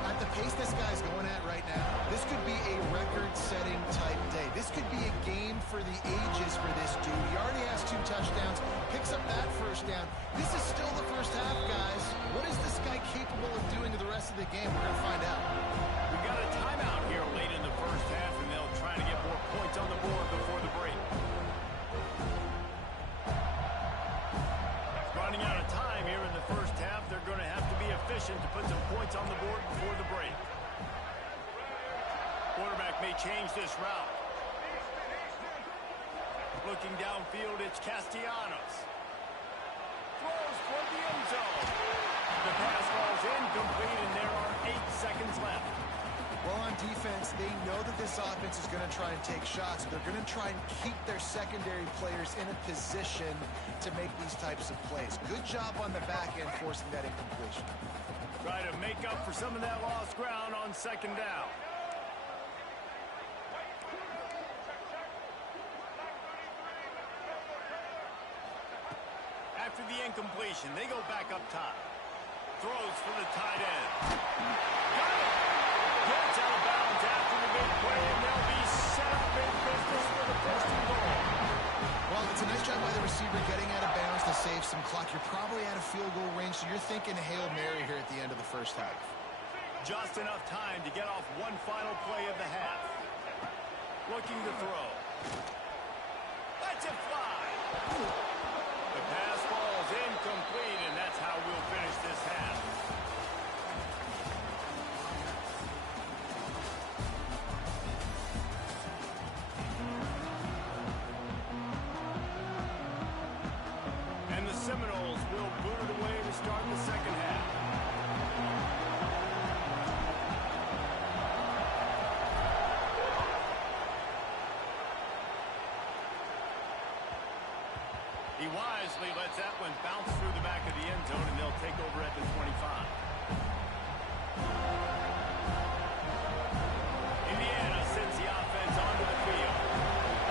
At the pace this guy's going at right now, this could be a record-setting type day. This could be a game for the ages for this dude. He already has 2 touchdowns, picks up that first down. This is still the first half, guys. What is this guy capable of doing in the rest of the game? We're going to find out. We've got a timeout here late in the first half, and they'll try to get more points on the board before the break. Running out of time here in the first half. They're going to have to be efficient to put some points on the board before the break. Quarterback may change this route. Looking downfield, it's Castellanos. Throws toward the end zone. The pass falls incomplete, and there are 8 seconds left. Well, on defense, they know that this offense is going to try and take shots. They're going to try and keep their secondary players in a position to make these types of plays. Good job on the back end forcing that incompletion. Try to make up for some of that lost ground on second down. After the incompletion, they go back up top. Throws for the tight end. Got it! Gets out of bounds after the big play, and they'll be set up in business for the first and goal. Well, it's a nice job by the receiver getting out of bounds to save some clock. You're probably out of field goal range, so you're thinking Hail Mary here at the end of the first half. Just enough time to get off one final play of the half. Looking to throw. Lets it fly. The pass falls incomplete, and that's how we'll finish this half. And the Seminoles will boot it away to start the second half. He wisely lets that one bounce through the back of the end zone, and they'll take over at the 25. Indiana sends the offense onto the field.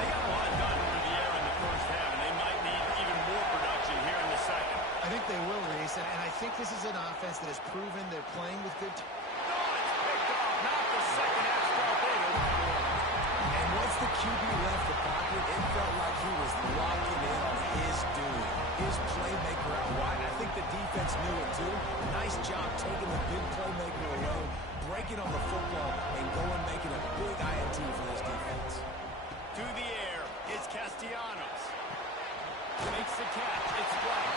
They got a lot done through the air in the first half, and they might need even more production here in the second. I think they will, Reese, and I think this is an offense that has proven they're playing with good No, it's picked off. Not the second half start they hoped for. And once the QB left the pocket, it felt like he was locking in on his dude, his playmaker out wide. I think the defense knew it too. Nice job taking the big playmaker away, breaking on the football, and going making a big INT for this defense. To the air, it's Castellanos. Makes the catch. It's flat.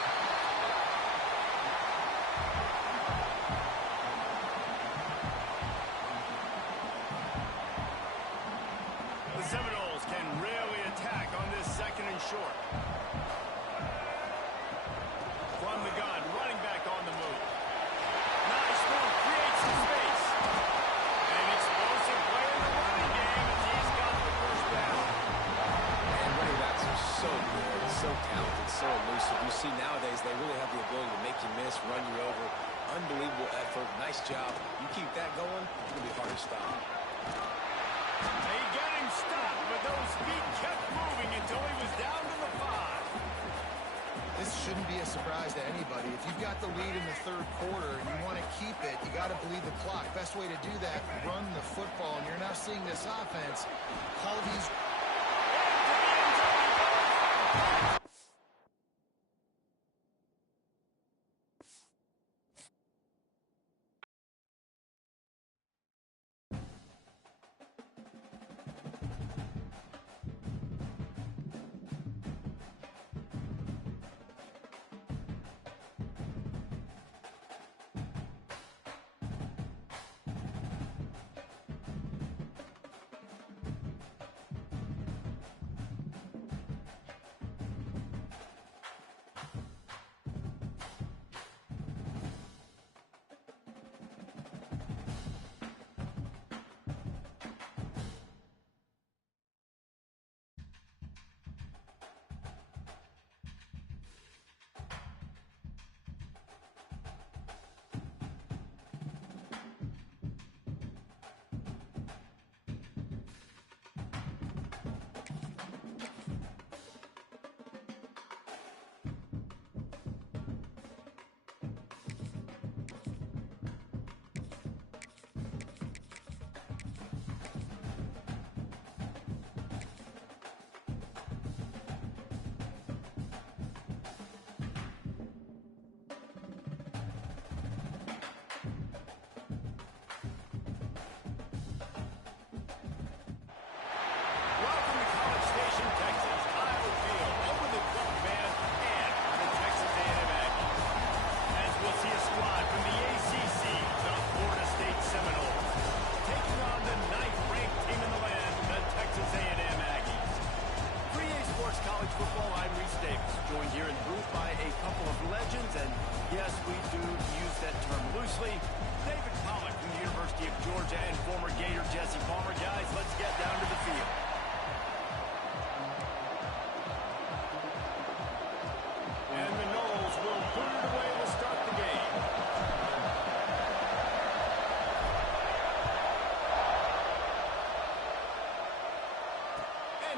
The Seminoles can really attack on this second and short. From the gun, running back on the move. Nice move, creates some space. An explosive play in the running game as he's got the first down. And running backs are so good, so talented, so elusive. You see nowadays they really have the ability to make you miss, run you over. Unbelievable effort. Nice job. You keep that going, it's going to be hard to stop. They get him stopped, but those feet kept moving until he was down to the 5. This shouldn't be a surprise to anybody. If you've got the lead in the third quarter and you want to keep it, you got to bleed the clock. Best way to do that, run the football. And you're now seeing this offense call these...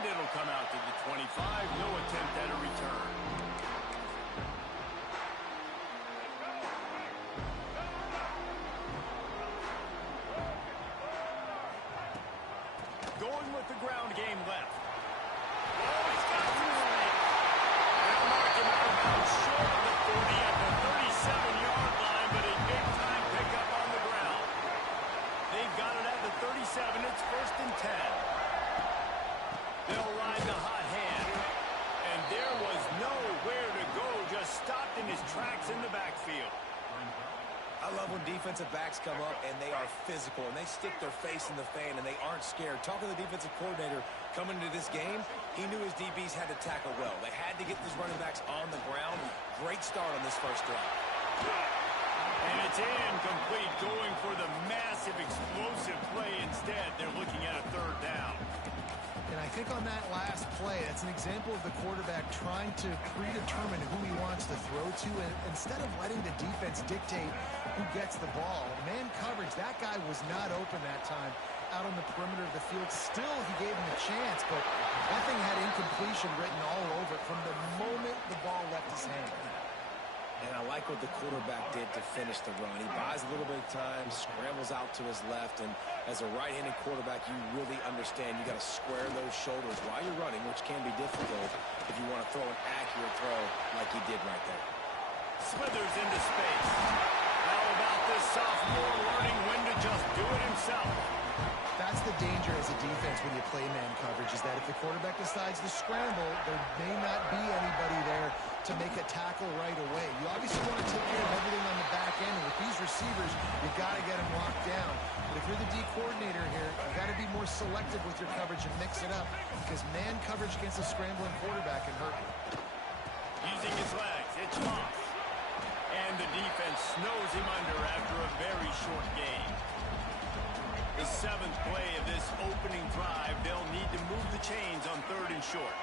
And it'll come out to the 25. No attempt at a return. Going with the ground game left. Oh, he's got to it. They'll mark him out of bounds short of the 40 at the 37-yard line, but a big-time pickup on the ground. They've got it at the 37. It's 1st and 10. They'll ride the hot hand. And there was nowhere to go, just stopped in his tracks in the backfield. I love when defensive backs come up and they are physical and they stick their face in the fan and they aren't scared. Talking to the defensive coordinator coming into this game, he knew his DBs had to tackle well. They had to get these running backs on the ground. Great start on this first drive. And it's incomplete, going for the massive explosive play instead. They're looking at a 3rd down. And I think on that last play, that's an example of the quarterback trying to predetermine who he wants to throw to, and instead of letting the defense dictate who gets the ball. Man coverage, that guy was not open that time out on the perimeter of the field. Still, he gave him a chance, but that thing had incompletion written all over it from the moment the ball left his hand. And I like what the quarterback did to finish the run. He buys a little bit of time, scrambles out to his left, and as a right-handed quarterback, you really understand you got to square those shoulders while you're running, which can be difficult if you want to throw an accurate throw like he did right there. Slithers into space. How about this sophomore learning when to just do it himself? That's the danger as a defense when you play man coverage, is that if the quarterback decides to scramble, there may not be anybody there to make a tackle right away. You obviously want to take care of everything on the back end, and with these receivers, you got to get them locked down. But if you're the D coordinator here, you got to be more selective with your coverage and mix it up, because man coverage against a scrambling quarterback can hurt you. Using his legs, it's Moss. And the defense snows him under after a very short game. The 7th play of this opening drive, they'll need to move the chains on 3rd and short.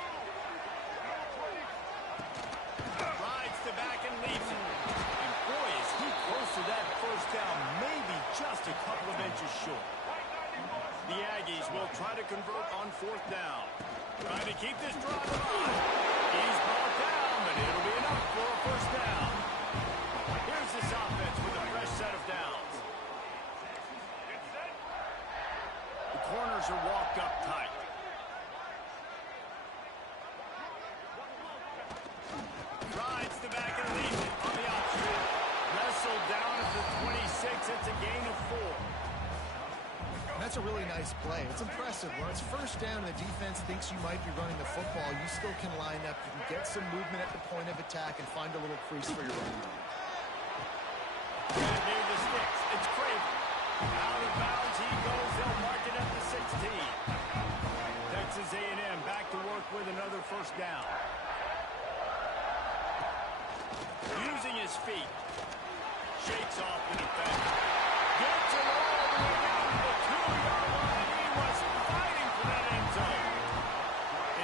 Rides to back and leaves it. And boy, is he close to that 1st down, maybe just a couple of inches short. The Aggies will try to convert on 4th down. Trying to keep this drive alive. He's brought down, but it'll be enough for a 1st down. Here's this offense with a fresh set of downs. The corners are walked up tight. Rides the back and leaves it on the option. Wrestled down at the 26. It's a gain of 4. That's a really nice play. It's impressive. When it's 1st down and the defense thinks you might be running the football, you still can line up. You can get some movement at the point of attack and find a little crease for your running game. Right near the sticks. It's Craven. Out of bounds he goes. They'll mark it at the 16. Texas A&M back to work with another 1st down. Using his feet. Shakes off the defender. Gets it all the way down to the 2-yard line. He was fighting for that end zone.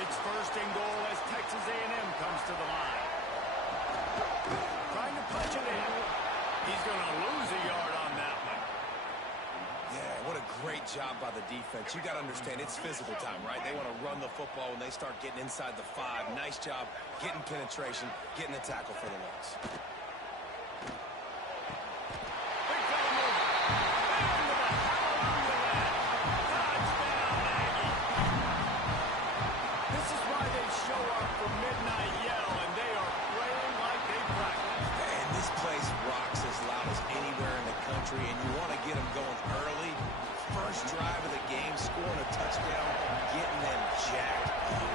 It's 1st and goal as Texas A&M comes to the line. Trying to punch it in. He's going to lose a yard on that one. Yeah, what a great job by the defense. You got to understand, it's physical time, right? They want to run the football when they start getting inside the 5. Nice job getting penetration, getting the tackle for the loss. Big fella moving. Into the hallelujah land. Touchdown, Aggie. This is why they show up for midnight yell, and they are playing like they practice. And this place rocks as loud as anywhere in the country, and you want to get them going early. First drive of the game, scoring a touchdown, getting them jacked up.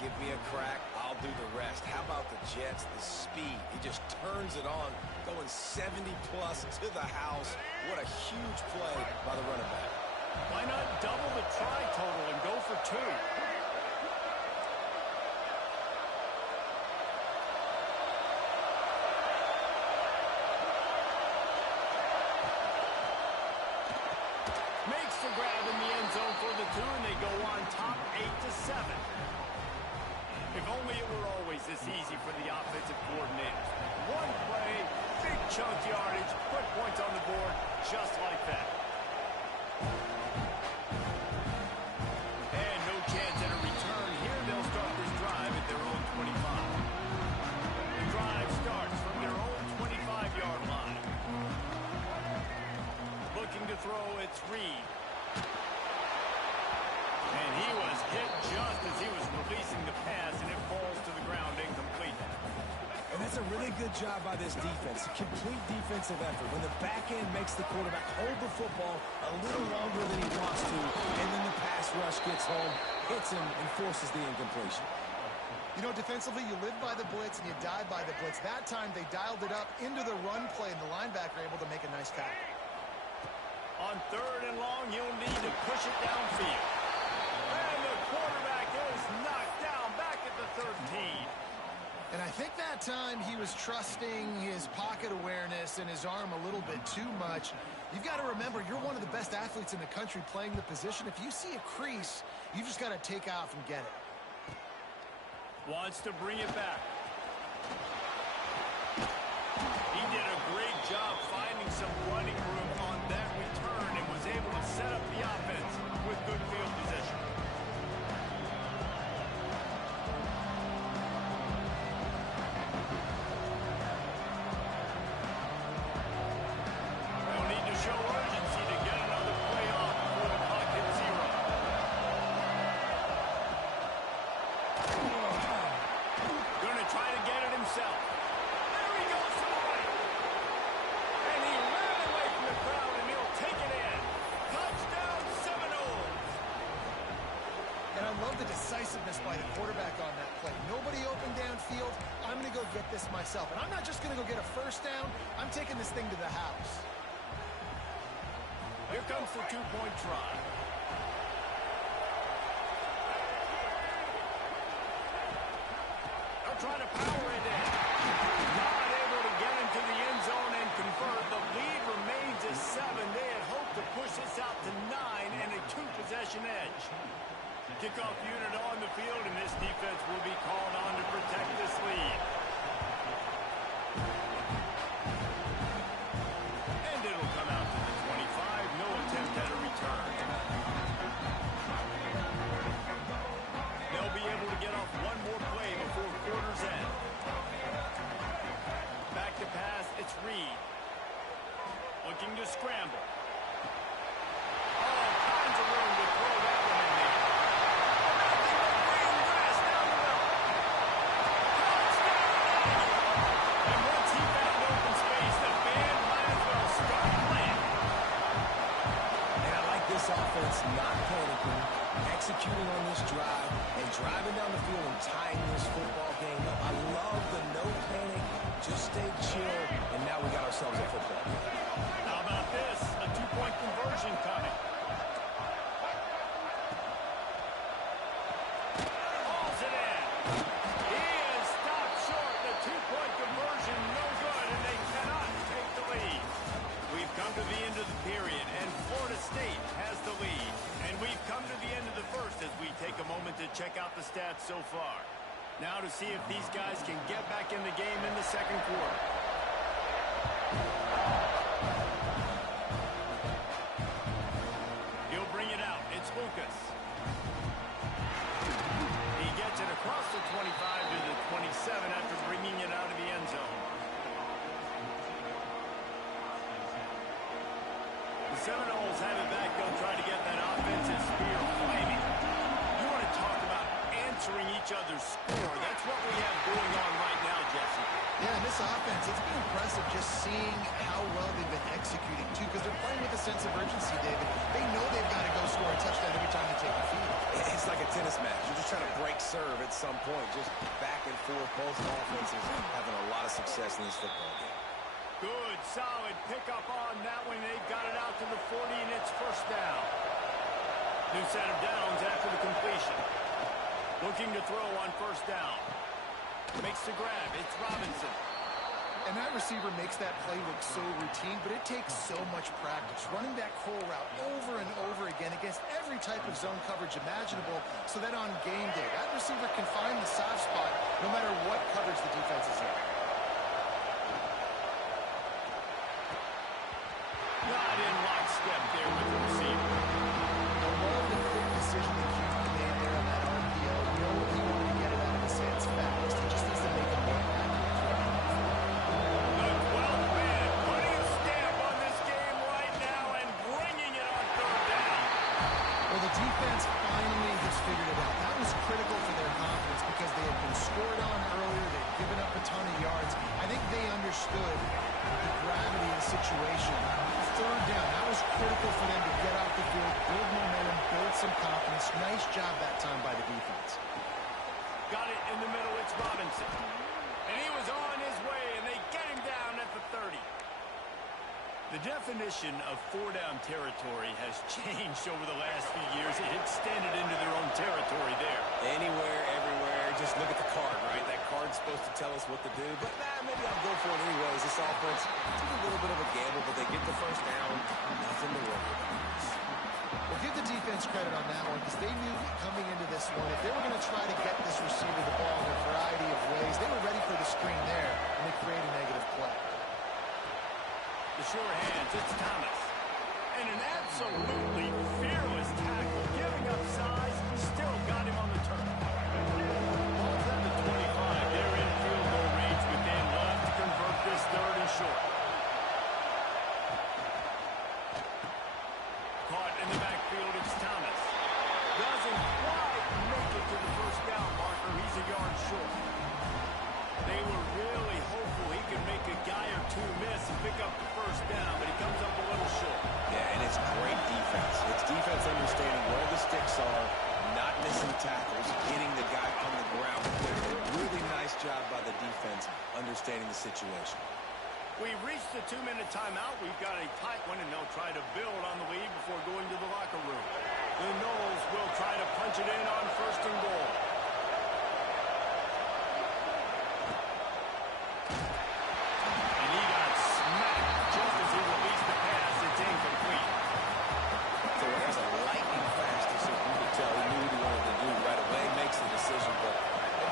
Give me a crack, I'll do the rest. How about the Jets, the speed? He just turns it on, going 70-plus to the house. What a huge play by the running back. Why not double the try total and go for 2? Makes the grab in the end zone for the 2, and they go on top 8-7. If only it were always this easy for the offensive coordinators. One play, big chunk yardage, put points on the board just like that. And no chance at a return. Here they'll start this drive at their own 25. The drive starts from their own 25-yard line. Looking to throw, it's Reed. And he was hit just as he was releasing the pass, and it falls to the ground incomplete. And that's a really good job by this defense. Complete defensive effort. When the back end makes the quarterback hold the football a little longer than he wants to, and then the pass rush gets home, hits him, and forces the incompletion. You know, defensively, you live by the blitz and you die by the blitz. That time, they dialed it up into the run play, and the linebacker able to make a nice tackle. On 3rd and long, you'll need to push it downfield. And the quarterback is knocked down back at the 13. And I think that time he was trusting his pocket awareness and his arm a little bit too much. You've got to remember, you're one of the best athletes in the country playing the position. If you see a crease, you just got to take off and get it. Wants to bring it back. He did a great job finding some running room on that return and was able to set up the offense with good field position. They'll need to show urgency to get another play off before the clock hits 0. Going to try to get it himself. There he goes to the right. And he ran away from the crowd, and he'll take it in. Touchdown, Seminoles. And I love the decisiveness by the quarterback on that play. Nobody open downfield. I'm going to go get this myself. And I'm not just going to go get a first down. I'm taking this thing to the house. Here comes the 2-point try. They'll try to power it in. Not able to get into the end zone and convert. The lead remains at 7. They had hoped to push this out to 9 and a 2-possession edge. Kickoff unit on the field, and this defense will be called on to protect this lead. And it'll come out to the 25. No attempt at a return. They'll be able to get off one more play before quarter's end. Back to pass, it's Reed. Looking to scramble. All kinds of room to throw that one in there. And once he found open space, the band might as well start playing. And I like this offense not panicking, executing on this drive, and driving down the field and tying this football game up. I love the no panic, just stay chill, and now we got ourselves a football game. How about this? A 2-point conversion coming. Hauls it in. He is stopped short. The 2-point conversion, no good, and they cannot take the lead. We've come to the end of the period, and Florida State has the lead. And we've come to the end of the first as we take a moment to check out the stats so far. Now to see if these guys can get back in the game in the second quarter. He'll bring it out. It's Lucas. He gets it across the 25 to the 27 after bringing it out of the end zone. The Seminoles have it back. They'll try to get that offensive spear flaming. You want to talk about answering each other's score. That's what we have going on right now, Jesse. Yeah, in this offense, it's been impressive just seeing how well they've been executing, too, because they're playing with a sense of urgency, David. They know they've got to go score a touchdown every time they take the field. It's like a tennis match. You're just trying to break serve at some point, just back and forth. Both offenses having a lot of success in this football game. Good, solid pickup on that one. They've got it out to the 40, and it's first down. New set of downs after the completion. Looking to throw on first down. Makes the grab. It's Robinson. And that receiver makes that play look so routine, but it takes so much practice. Running that curl route over and over again against every type of zone coverage imaginable so that on game day, that receiver can find the soft spot no matter what coverage the defense is in. Not in lockstep there with the receiver. I love the quick decision that QB made there on that RPO. You know he wanted to get it out of his hands fast. He just needs to make it more accurate. The 12th man putting a stamp on this game right now and bringing it on third down. Well, the defense finally has figured it out. That was critical for their confidence because they had been scored on earlier. They'd given up a ton of yards. I think they understood the gravity of the situation. Third down, that was critical for them to get out the field, build momentum, build some confidence. Nice job that time by the defense. Got it in the middle. It's Robinson. And he was on his way, and they get him down at the 30. The definition of four-down territory has changed over the last few years. It extended into their own territory there. Anywhere, everywhere, just look at the card, right? That card's supposed to tell us what to do, but maybe I'll go for it anyways. This offense, it's a little bit of a gamble, but they get the first down. Nothing to worry about. Well, give the defense credit on that one because they knew coming into this one, if they were going to try to get this receiver the ball in a variety of ways, they were ready for the screen there, and they create a negative play. The sure hands, it's Thomas. And an absolutely fearless tackle, giving up size, still got him on the turn. Ball's at the 25. They're in field goal range with them left to convert this third and short. Caught in the backfield, it's Thomas. Doesn't quite make it to the first down marker. He's a yard short. They were really hopeful he could make a guy or two miss and pick up the first down, but he comes up a little short. Yeah, and it's great defense. It's defense understanding where the sticks are, not missing tackles, getting the guy on the ground quickly. Really nice job by the defense understanding the situation. We've reached the 2-minute timeout. We've got a tight one, and they'll try to build on the lead before going to the locker room. The Noles will try to punch it in on first and goal.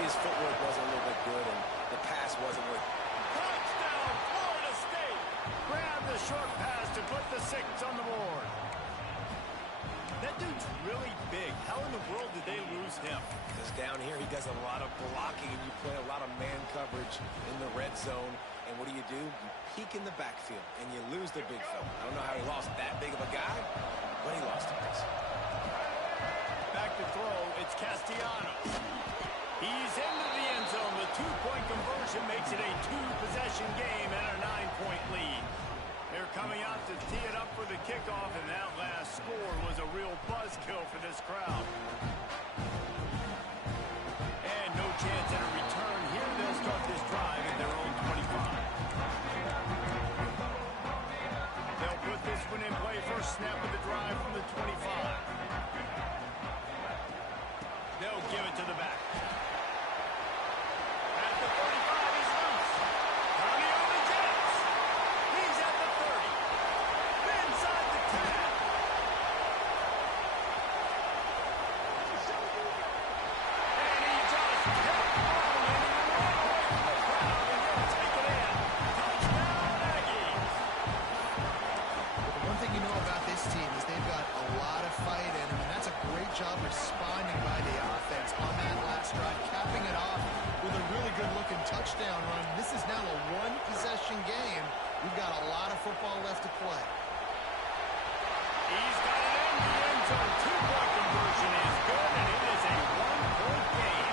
Footwork wasn't a little bit good, and the pass wasn't with. Touchdown, Florida State! Grab the short pass to put the 6 on the board. That dude's really big. How in the world did they lose him? Because down here he does a lot of blocking, and you play a lot of man coverage in the red zone. And what do? You peek in the backfield, and you lose the big fella. I don't know how he lost that big of a guy, but he lost it. Back to throw, it's Castellanos. He's into the end zone. The 2-point conversion makes it a 2-possession game and a 9-point lead. They're coming out to tee it up for the kickoff, and that last score was a real buzzkill for this crowd. And no chance at a return here. They'll start this drive at their own 25. They'll put this one in play. First snap of the drive from the 25. They'll give it to the back. At the 45, he's loose. Tommy only gets. He's at the 30. Inside the 10. And he just kept rolling into the right way from the crowd, and they'll take it in. Touchdown, Aggies. The one thing you know about this team is they've got a lot of fight in them, and that's a great job responding by the offense on that last drive, capping it off with a really good-looking touchdown run. This is now a 1-possession game. We've got a lot of football left to play. He's got it in the end zone. 2-point conversion is good, and it is a 1-point game.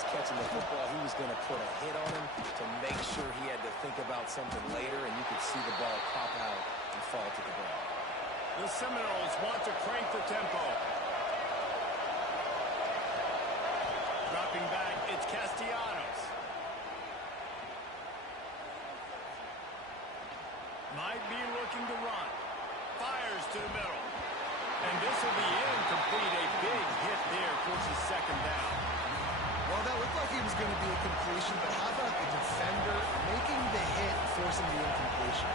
he's catching the football, he was going to put a hit on him to make sure he had to think about something later, and you could see the ball pop out and fall to the ground. The Seminoles want to crank the tempo. Dropping back, it's Castellanos. Might be looking to run. Fires to the middle. And this will be incomplete. A big hit there, forces second down. Well, that looked like it was going to be a completion, but how about the defender making the hit, forcing the incompletion?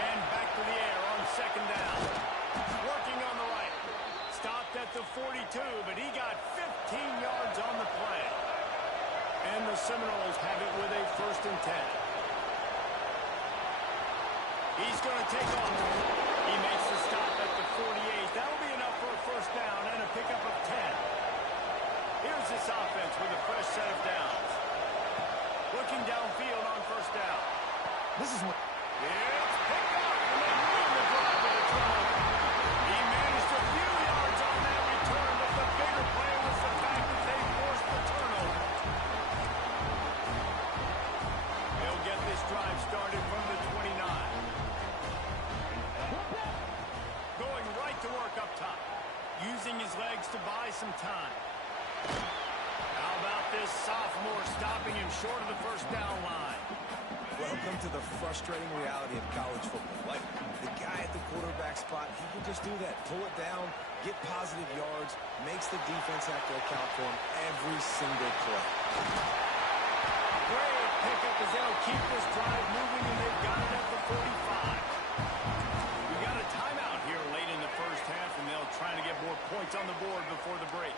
And back to the air on second down. Working on the right. Stopped at the 42, but he got 15 yards on the play. And the Seminoles have it with a 1st and 10. He's going to take off. He makes the stop at the 48. That'll be enough for a 1st down and a pickup of 10. Here's this offense with a fresh set of downs. Looking downfield on 1st down. This is what... It's picked up, and they win the drive with a turnover. He managed a few yards on that return, but the bigger play was the fact that they forced the turnover. They'll get this drive started from the 29. Going right to work up top. Using his legs to buy some time. How about this sophomore stopping him short of the 1st down line? Welcome to the frustrating reality of college football. Like, the guy at the quarterback spot, he can just do that. Pull it down, get positive yards, makes the defense have to account for him every single play. Great pickup as they'll keep this drive moving, and they've got it at the 45. We got a timeout here late in the 1st half, and they'll try to get more points on the board before the break.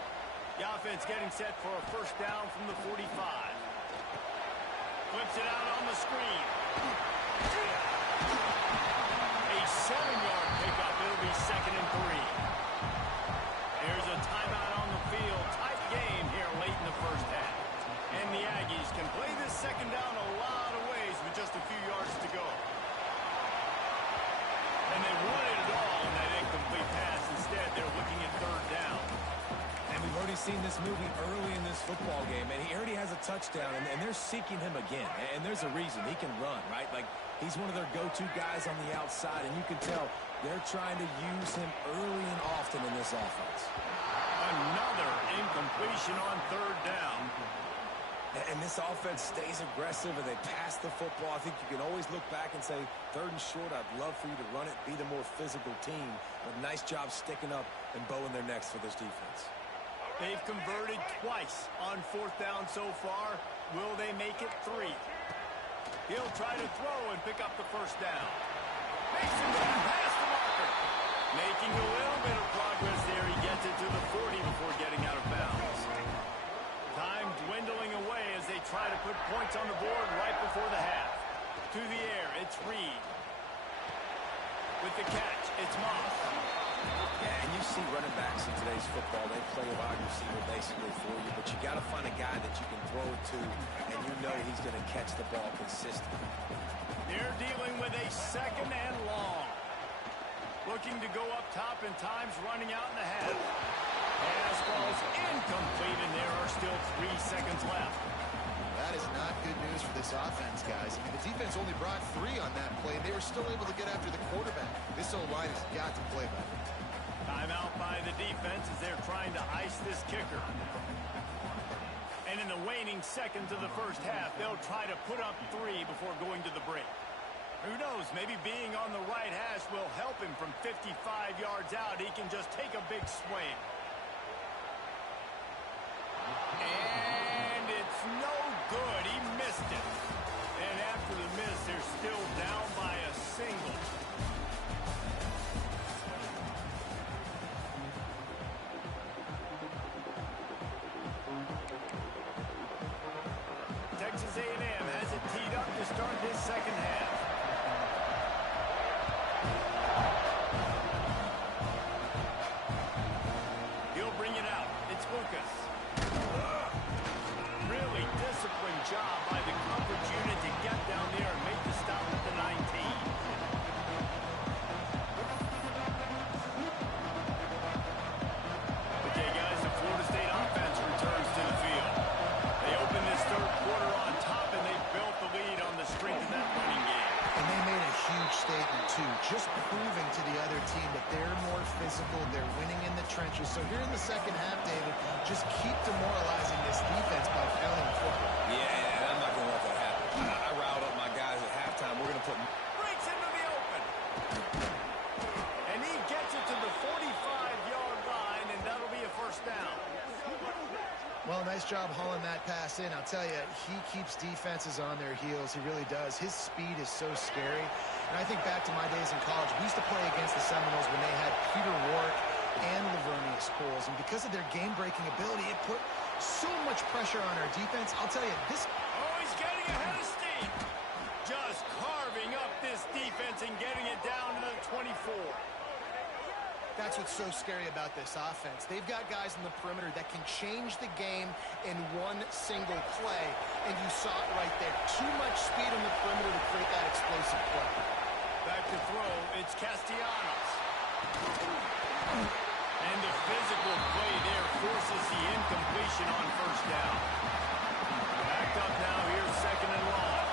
The offense getting set for a 1st down from the 45. Flips it out on the screen. A 7-yard pickup. It'll be 2nd and 3. Here's a timeout on the field. Tight game here late in the 1st half. And the Aggies can play this 2nd down a lot of ways with just a few yards to go. And they wanted it all on that incomplete pass. Instead, they're looking at 3rd down. And we've already seen this movie early in this football game, and he already has a touchdown, and they're seeking him again. And there's a reason. He can run, right? Like, he's one of their go-to guys on the outside, and you can tell they're trying to use him early and often in this offense. Another incompletion on 3rd down. And this offense stays aggressive, and they pass the football. I think you can always look back and say, 3rd and short, I'd love for you to run it, be the more physical team. But nice job sticking up and bowing their necks for this defense. They've converted twice on 4th down so far. Will they make it 3? He'll try to throw and pick up the 1st down. Mason going past the marker. Making a little bit of progress there. He gets it to the 40 before getting out of bounds. Time dwindling away as they try to put points on the board right before the half. To the air, it's Reed. With the catch, it's Moss. Yeah, and you see running backs in today's football, they play a wide receiver basically for you, but you got to find a guy that you can throw it to, and you know he's going to catch the ball consistently. They're dealing with a 2nd and long. Looking to go up top, and time's running out in the half. Pass ball's incomplete, and there are still 3 seconds left. That is not good news for this offense, guys. I mean, the defense only brought 3 on that play, and they were still able to get after the quarterback. This O-line has got to play better. Timeout by the defense as they're trying to ice this kicker. And in the waning seconds of the 1st half, they'll try to put up 3 before going to the break. Who knows, maybe being on the right hash will help him from 55 yards out. He can just take a big swing. And it's no good. He missed it. And after the miss, they're still down by a single. Texas A&M has it teed up to start this 2nd half. He'll bring it out. It's Lucas. So here in the second half, David, just keep demoralizing this defense by pounding the football. Yeah, I'm not going to let that happen. I riled up my guys at halftime. We're going to put... Breaks into the open. And he gets it to the 45-yard line, and that'll be a first down. Well, nice job hauling that pass in. I'll tell you, he keeps defenses on their heels. He really does. His speed is so scary. And I think back to my days in college. We used to play against the Seminoles when they had Peter Warrick and Lavernius Coles. And because of their game-breaking ability, it put so much pressure on our defense. I'll tell you, this... Oh, he's getting ahead of steam. Just carving up this defense and getting it down to the 24. That's what's so scary about this offense. They've got guys in the perimeter that can change the game in one single play, and you saw it right there. Too much speed in the perimeter to create that explosive play. Back to throw, it's Castellanos. And the physical play there forces the incompletion on first down. Backed up now, here's second and long.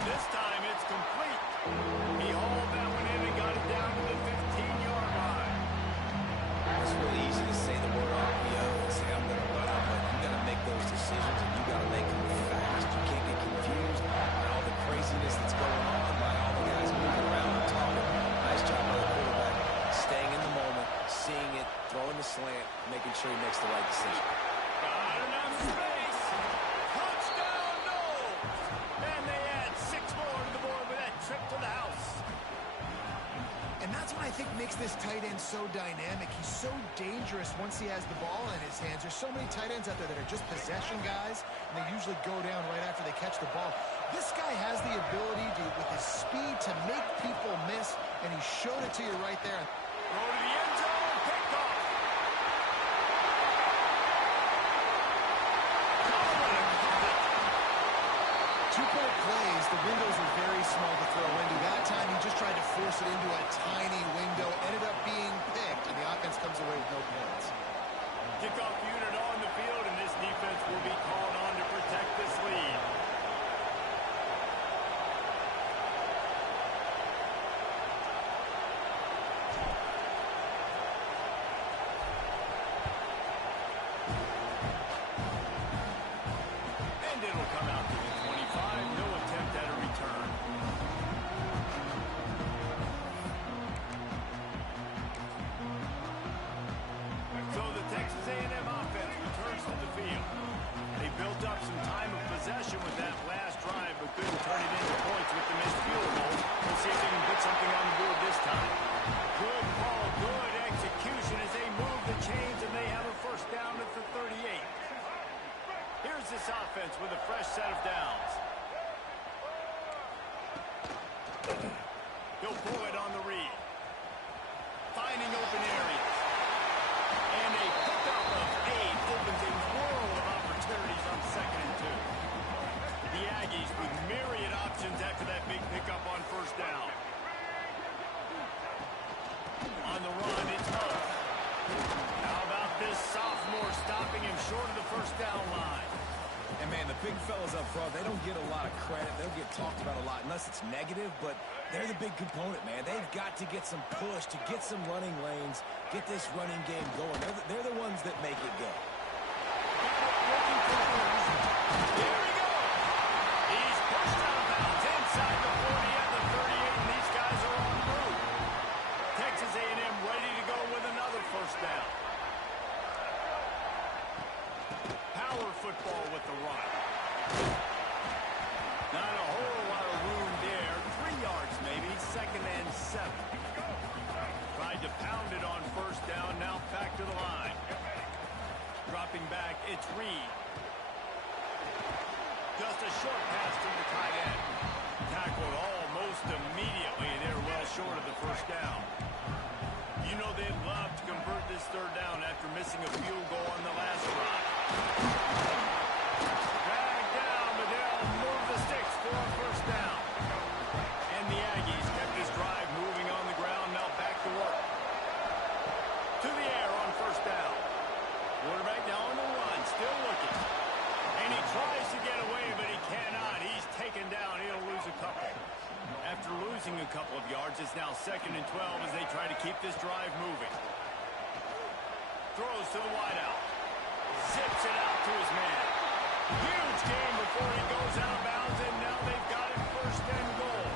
This time it's complete. He hauled that one in and got it down to the 15-yard line. It's really easy to say the word RPO and say I'm going to run up, but you got to make those decisions and you got to make them fast. You can't get confused by all the craziness that's going on, by all the guys moving around and talking. Nice job by the quarterback, staying in the moment, seeing it, throwing the slant, making sure he makes the right decision. Got enough space. Touchdown, no. And they add 6 more to the board with that trip to the house. And that's what I think makes this tight end so dynamic. He's so dangerous once he has the ball in his hands. There's so many tight ends out there that are just possession guys, and they usually go down right after they catch the ball. This guy has the ability to, with his speed, to make people miss, and he showed it to you right there. Throw to the end zone, picked off. Two-point plays, the windows were very small to throw into. That time, he just tried to force it into a tiny window, ended up being picked, and the offense comes away with no points. Kickoff unit on the field, and this defense will be called on to protect this lead. And it'll come out to the 25. No attempt at a return. So the Texas A&M offense returns to the field. They built up some time of possession with that last drive, but couldn't turn it into points with the missed field goal. We'll see if they can put something on the board this time. Good ball, good execution as they move the chains, and they have a first down at the 38. Here's this offense with a fresh set of downs. He'll pull it on the read. Finding open areas. And a pickup of 8 opens a world of opportunities on 2nd and 2. The Aggies with myriad options after that big pickup on first down. On the run, it's Huff. How about this sophomore stopping him short of the first down line? And, man, the big fellas up front, they don't get a lot of credit. They don't get talked about a lot unless it's negative, but they're the big component, man. They've got to get some push, to get some running lanes, get this running game going. They're the ones that make it go. Looking for Hughes. Here we go. He's pushed out of bounds inside the 40 at the 38, and these guys are on the move. Texas A&M ready to go with another first down. Power football with the run. Not a whole lot of room there. 3 yards maybe. 2nd and 7. Tried to pound it on first down. Now back to the line. Dropping back, it's Reed. Just a short pass to the tight end. Tackled almost immediately. They're well short of the first down. You know they'd love to convert this third down after missing a field goal on the last drive. Dragged down, but they'll move the sticks for a first down. And the Aggies kept this drive moving on the ground. Now back to work. To the air on first down. Quarterback now on the run, still looking. And he tries to get away, but he cannot. He's taken down. He'll lose a couple. and 12 as they try to keep this drive moving. Throws to the wideout. Zips it out to his man. Huge game before he goes out of bounds, and now they've got it first and goal.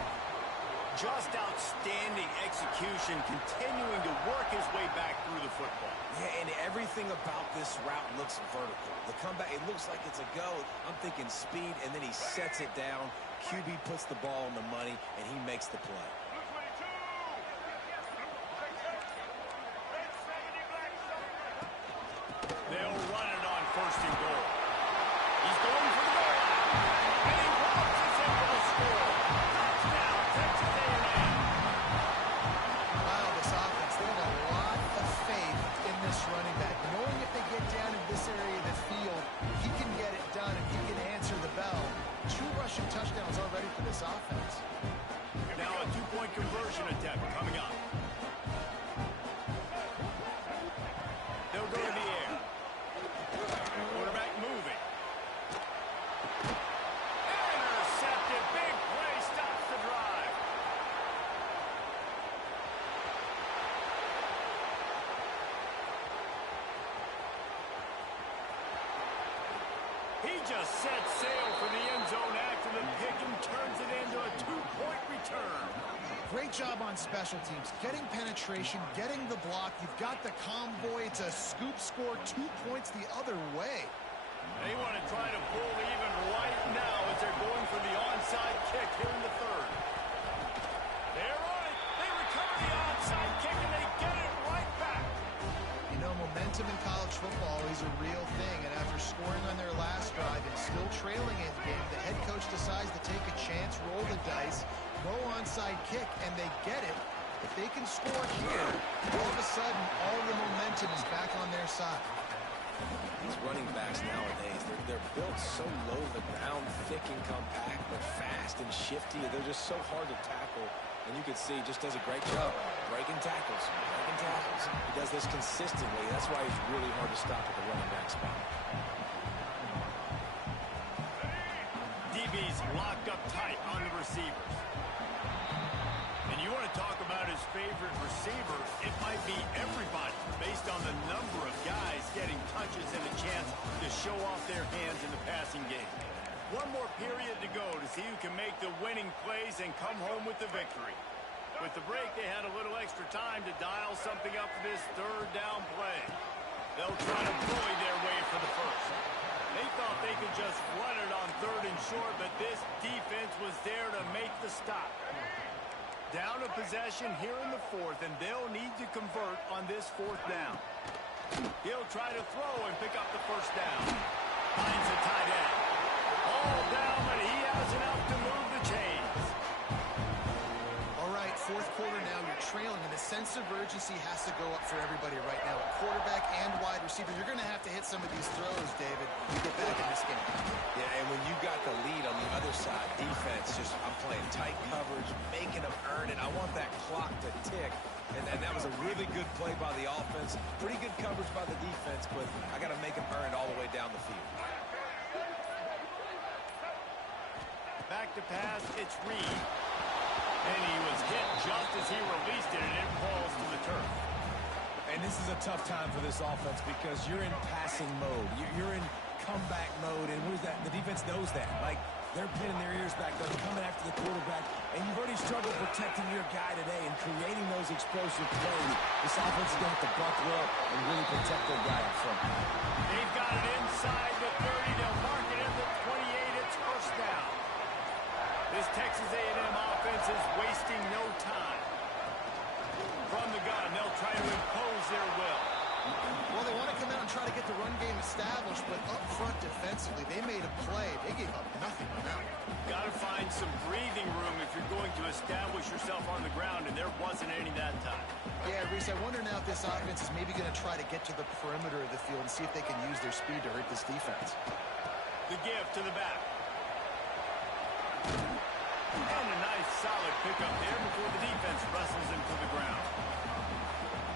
Just outstanding execution, continuing to work his way back through the football. Yeah, and everything about this route looks vertical. The comeback, it looks like it's a go. I'm thinking speed, and then he sets it down. QB puts the ball on the money, and he makes the play. They'll run it on first and goal. He's going for the goal line, and he launches it for the score. Touchdown, Texas A&M. Wow, this offense, they have a lot of faith in this running back. Knowing if they get down in this area of the field, he can get it done and he can answer the bell. 2 rushing touchdowns already for this offense. Now a 2-point conversion attempt coming up. They'll go to the air. Quarterback moving. Intercepted. Big play stops the drive. He just sets sail for the end zone after the pick and turns it into a 2-point return. Great job on special teams. Getting penetration, getting the block. You've got the convoy. It's a scoop score, 2 points the other way. They want to try to pull even right now as they're going for the onside kick here in the third. They're on it. They recover the onside kick and they get it right back. You know, momentum in college football is a real thing, and after scoring on their last drive and still trailing in the game, the head coach decides to take a chance, roll the dice, go onside kick, and they get it. If they can score here, all of a sudden, all the momentum is back on their side. These running backs nowadays, they're built so low to the ground, thick and compact, but fast and shifty. They're just so hard to tackle. And you can see he just does a great job breaking tackles, He does this consistently. That's why he's really hard to stop at the running back spot. DB's locked up tight on the receivers. And you want to talk about his favorite receiver, it might be everybody based on the number of guys getting touches and a chance to show off their hands in the passing game. One more period to go to see who can make the winning plays and come home with the victory. With the break, they had a little extra time to dial something up for this third down play. They'll try to bully their way for the first. They thought they could just run it on third and short, but this defense was there to make the stop. Down a possession here in the fourth, and they'll need to convert on this fourth down. He'll try to throw and pick up the first down. Finds a tight end. All down, but he has enough to move the chains. All right, fourth quarter now, you're trailing, and the sense of urgency has to go up for everybody right now. Quarterback and wide receiver, you're going to have to hit some of these throws, David, to get back in this game. Yeah, and when you got the lead on the other side, defense, I'm playing tight coverage, making them earn it. I want that clock to tick. And that was a really good play by the offense. Pretty good coverage by the defense, but I got to make them earn it all the way down the field. Back to pass, it's Reed. And he was hit just as he released it, and it falls to the turf. And this is a tough time for this offense because you're in passing mode. You're in comeback mode, and what is that? The defense knows that. Like, they're pinning their ears back. They're coming after the quarterback, and you've already struggled protecting your guy today and creating those explosive plays. This offense is going to have to buckle up and really protect their guy in front. They've got it inside the 30. They'll mark it at the 28. It's first down. This Texas A&M offense is wasting no time. From the gun, they'll try to impose their will. Well, they want to come out and try to get the run game established, but up front defensively, they made a play. They gave up nothing on that. Got to find some breathing room if you're going to establish yourself on the ground, and there wasn't any that time. Yeah, Reese, I wonder now if this offense is maybe going to try to get to the perimeter of the field and see if they can use their speed to hurt this defense. The give to the back. And a nice solid pickup there before the defense wrestles him to the ground.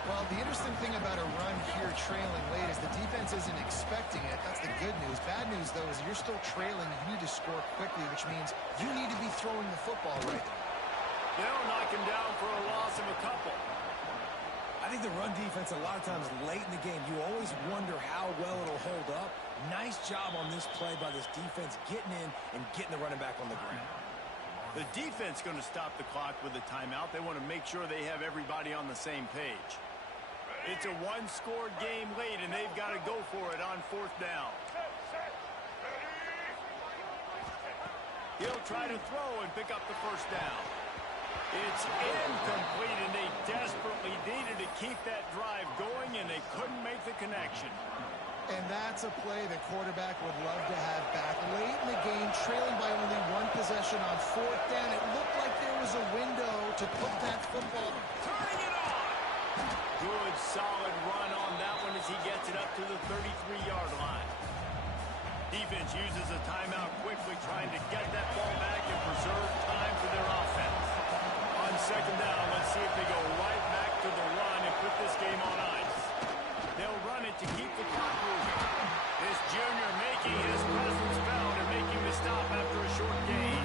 Well, the interesting thing about a run here trailing late is the defense isn't expecting it. That's the good news. Bad news, though, is you're still trailing. You need to score quickly, which means you need to be throwing the football right now. They'll knock him down for a loss of a couple. I think the run defense, a lot of times late in the game, you always wonder how well it'll hold up. Nice job on this play by this defense, getting in and getting the running back on the ground. The defense going to stop the clock with a timeout. They want to make sure they have everybody on the same page. It's a one-score game late, and they've got to go for it on 4th down. He'll try to throw and pick up the first down. It's incomplete, and they desperately needed to keep that drive going, and they couldn't make the connection. And that's a play the quarterback would love to have back. Late in the game, trailing by only 1 possession on 4th down, it looked like there was a window to put that football. Turning it on! Good, solid run on that one as he gets it up to the 33-yard line. Defense uses a timeout quickly, trying to get that ball back and preserve time for their offense. On 2nd down, let's see if they go right back to the run and put this game on ice. They'll run it to keep the clock moving. This junior making his presence felt and making the stop after a short gain.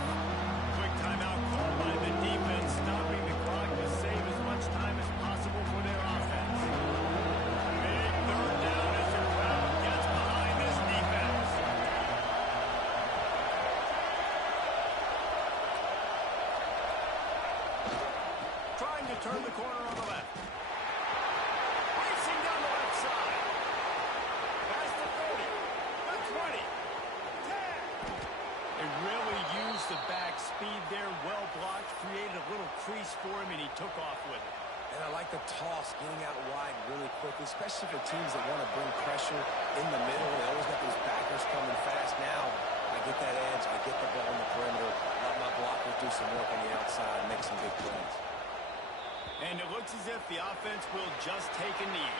Quick timeout called by the defense, stopping the clock to save as much time as possible for their offense. Big 3rd down as the crowd gets behind this defense. Trying to turn the corner on the left. Racing down the left side. Past the 30, the 20, 10. They really used the back speed there, well blocked, created a little crease for him, and he took off with it. And I like the toss, getting out wide really quickly, especially for teams that want to bring pressure in the middle. They always got those backers coming fast. Now, I get that edge, I get the ball in the perimeter, let my blockers do some work on the outside and make some big plays. And it looks as if the offense will just take a knee.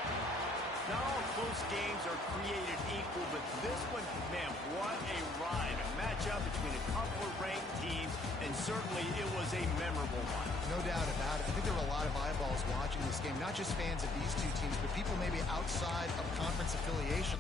Not all close games are created equal, but this one, man, what a ride. A matchup between a couple of ranked teams, and certainly it was a memorable one. No doubt about it. I think there were a lot of eyeballs watching this game, not just fans of these two teams, but people maybe outside of conference affiliation.